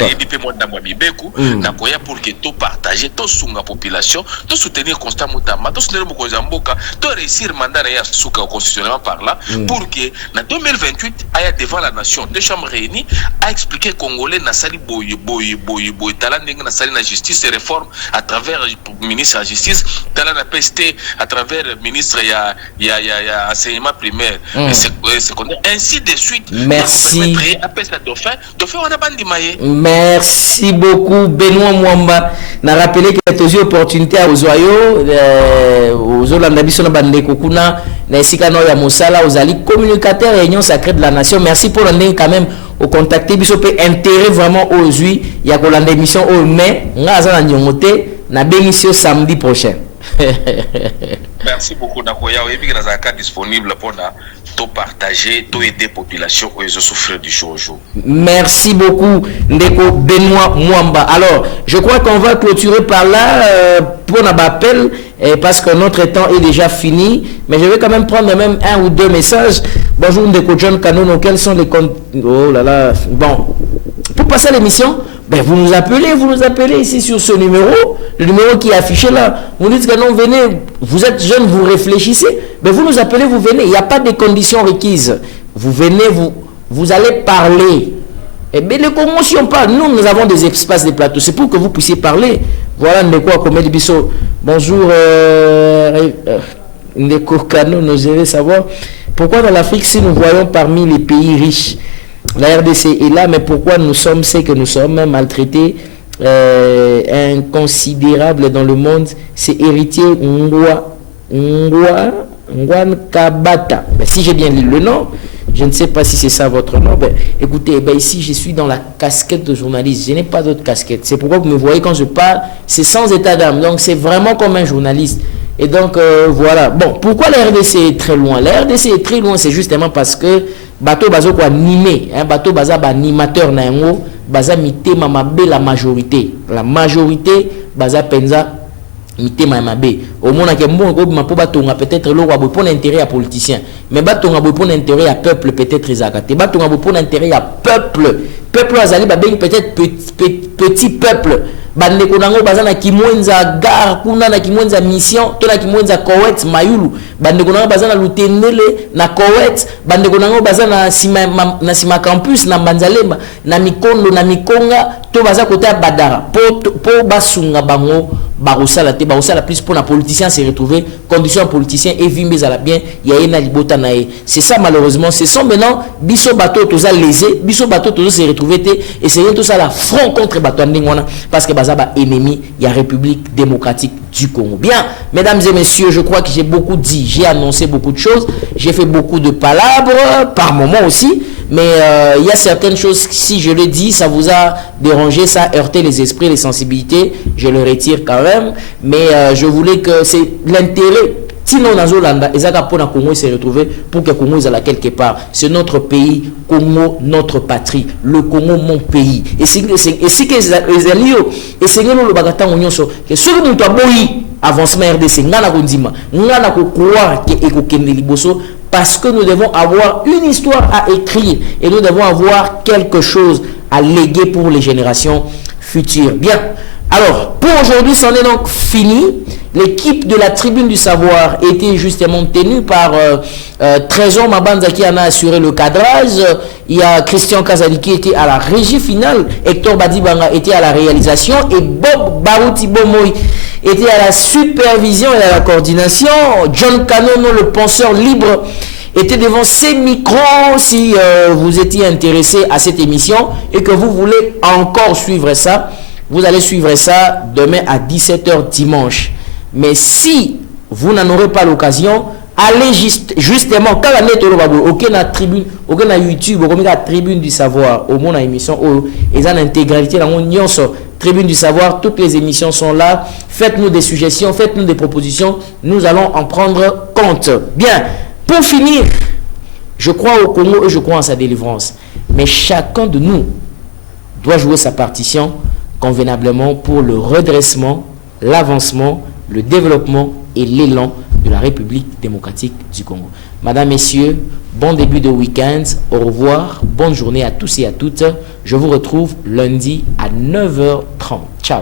yébi moi dans moi bibeku na koya pour que tout partager tout sunga population tout soutenir Constant Mutamba tout soutenir mokonza mboka tout réussir mandat ya souka constitutionnellement par là pour que en 2028 aya devant la nation deux chambres réunies a expliqué congolais na sali boy talent na sali na justice et réforme à travers ministre de la justice talent na PST à travers ministre ya enseignement primaire et secondaire ainsi de suite. Merci. Merci beaucoup Benoît Mwamba. Na rappeler que tu as opportunité à Ozoyo aux Olanda biso na bande kokuna na esika no ya mosala ozali communicateur réunion sacrée de la nation. Merci pour l'année quand même au contacter biso pe intérêt vraiment aujourd'hui ya kolanda émission au mai ngaza na nyongote na bénisio samedi prochain. Merci beaucoup Nakoya et puis nous disponible pour tout partager, tout aider population où ils souffrent du jour au jour. Merci beaucoup Ndeko Benoît Mwamba. Alors, je crois qu'on va clôturer par là pour notre appel parce que notre temps est déjà fini, mais je vais quand même prendre même un ou deux messages. Bonjour Ndeko John Kanono, quels sont les comptes? Oh là là. Bon, pour passer à l'émission, ben vous nous appelez ici sur ce numéro, le numéro qui est affiché là. Vous dites que non, venez, vous êtes jeune, vous réfléchissez, ben vous nous appelez, vous venez, il n'y a pas de conditions requises. Vous venez, vous allez parler. Et bien les commotions parlent. Nous avons des espaces de plateau, c'est pour que vous puissiez parler. Voilà Ndeko Akomedi Bisso. Bonjour Ndeko Kano, nous allons savoir pourquoi dans l'Afrique, si nous voyons parmi les pays riches, la RDC est là, mais pourquoi nous sommes ce que nous sommes, maltraités, inconsidérables dans le monde, c'est héritier Ngwan Kabata. Ben, si j'ai bien lu le nom, je ne sais pas si c'est ça votre nom. Ben, écoutez, ben, ici je suis dans la casquette de journaliste, je n'ai pas d'autre casquette. C'est pourquoi vous me voyez quand je parle, c'est sans état d'âme, donc c'est vraiment comme un journaliste. Et donc voilà. Bon, pourquoi la RDC est très loin? La RDC est très loin, c'est justement parce que bateau bazo ko animé, hein, bateau baza ba animateur na yango, baza mité mamabe la majorité. La majorité baza penza mité mamabe. Au monde que bon ko ma po batonga peut-être lo wa pour intérêt à politicien, mais batonga pour intérêt à peuple peut-être ezakate. Batonga pour intérêt à peuple. Peuple azali ba ben peut-être petit peuple. bande konango bazana kimwenza gar kuna na kimwenza mission to na kimwenza Kowet Mayulu bande konango bazana Lutendele na Kowet bande konango bazana sima campus na Banzalemba na Mikondo na Mikonga to baza kota Badara po basunga bango barosala te barosala plus pour na politicien se retrouver condition politicien et vimbe za la bien yaena libota nae. C'est ça malheureusement, ce sont maintenant biso bateau toza lésé biso bateau toza se retrouver te et c'est tout ça la front contre bateau ndengwana parce que bazaba ennemi il y a République démocratique du Congo. Bien, mesdames et messieurs, je crois que j'ai beaucoup dit, j'ai annoncé beaucoup de choses, j'ai fait beaucoup de palabres par moment aussi, mais il y a certaines choses, si je le dis, ça vous a dérangé, ça a heurté les esprits, les sensibilités, je le retire quand même, mais je voulais que c'est l'intérêt. Sinon, dans Zolanda, Ezaka pour Congo se retrouver pour que Congo soit là quelque part. C'est notre pays, Congo, notre patrie. Le Congo, mon pays. Et c'est que les alliés, et c'est que nous bagata union so que ce que nous doit boyi avancement RDC, ngana kondima, ngana ko croire que ekokende liboso parce que nous devons avoir une histoire à écrire et nous devons avoir quelque chose à léguer pour les générations futures. Bien. Alors, pour aujourd'hui, c'en est donc fini. L'équipe de la Tribune du Savoir était justement tenue par Trésor Mabanza qui en a assuré le cadrage. Il y a Christian Kazali qui était à la régie finale. Hector Badibanga était à la réalisation. Et Bob Barouti Bomoy était à la supervision et à la coordination. John Canono, le penseur libre, était devant ces micros. Si vous étiez intéressé à cette émission et que vous voulez encore suivre ça, vous allez suivre ça demain à 17h dimanche. Mais si vous n'en aurez pas l'occasion, allez justement, quand la net aucun tribune, aucun YouTube, aucun Tribune du Savoir, au moins émission, et dans l'intégralité, dans mon Tribune du Savoir, toutes les émissions sont là. Faites-nous des suggestions, faites-nous des propositions, nous allons en prendre compte. Bien, pour finir, je crois au Congo et je crois en sa délivrance. Mais chacun de nous doit jouer sa partition convenablement pour le redressement, l'avancement, le développement et l'élan de la République démocratique du Congo. Madame, Messieurs, bon début de week-end, au revoir, bonne journée à tous et à toutes. Je vous retrouve lundi à 9h30. Ciao.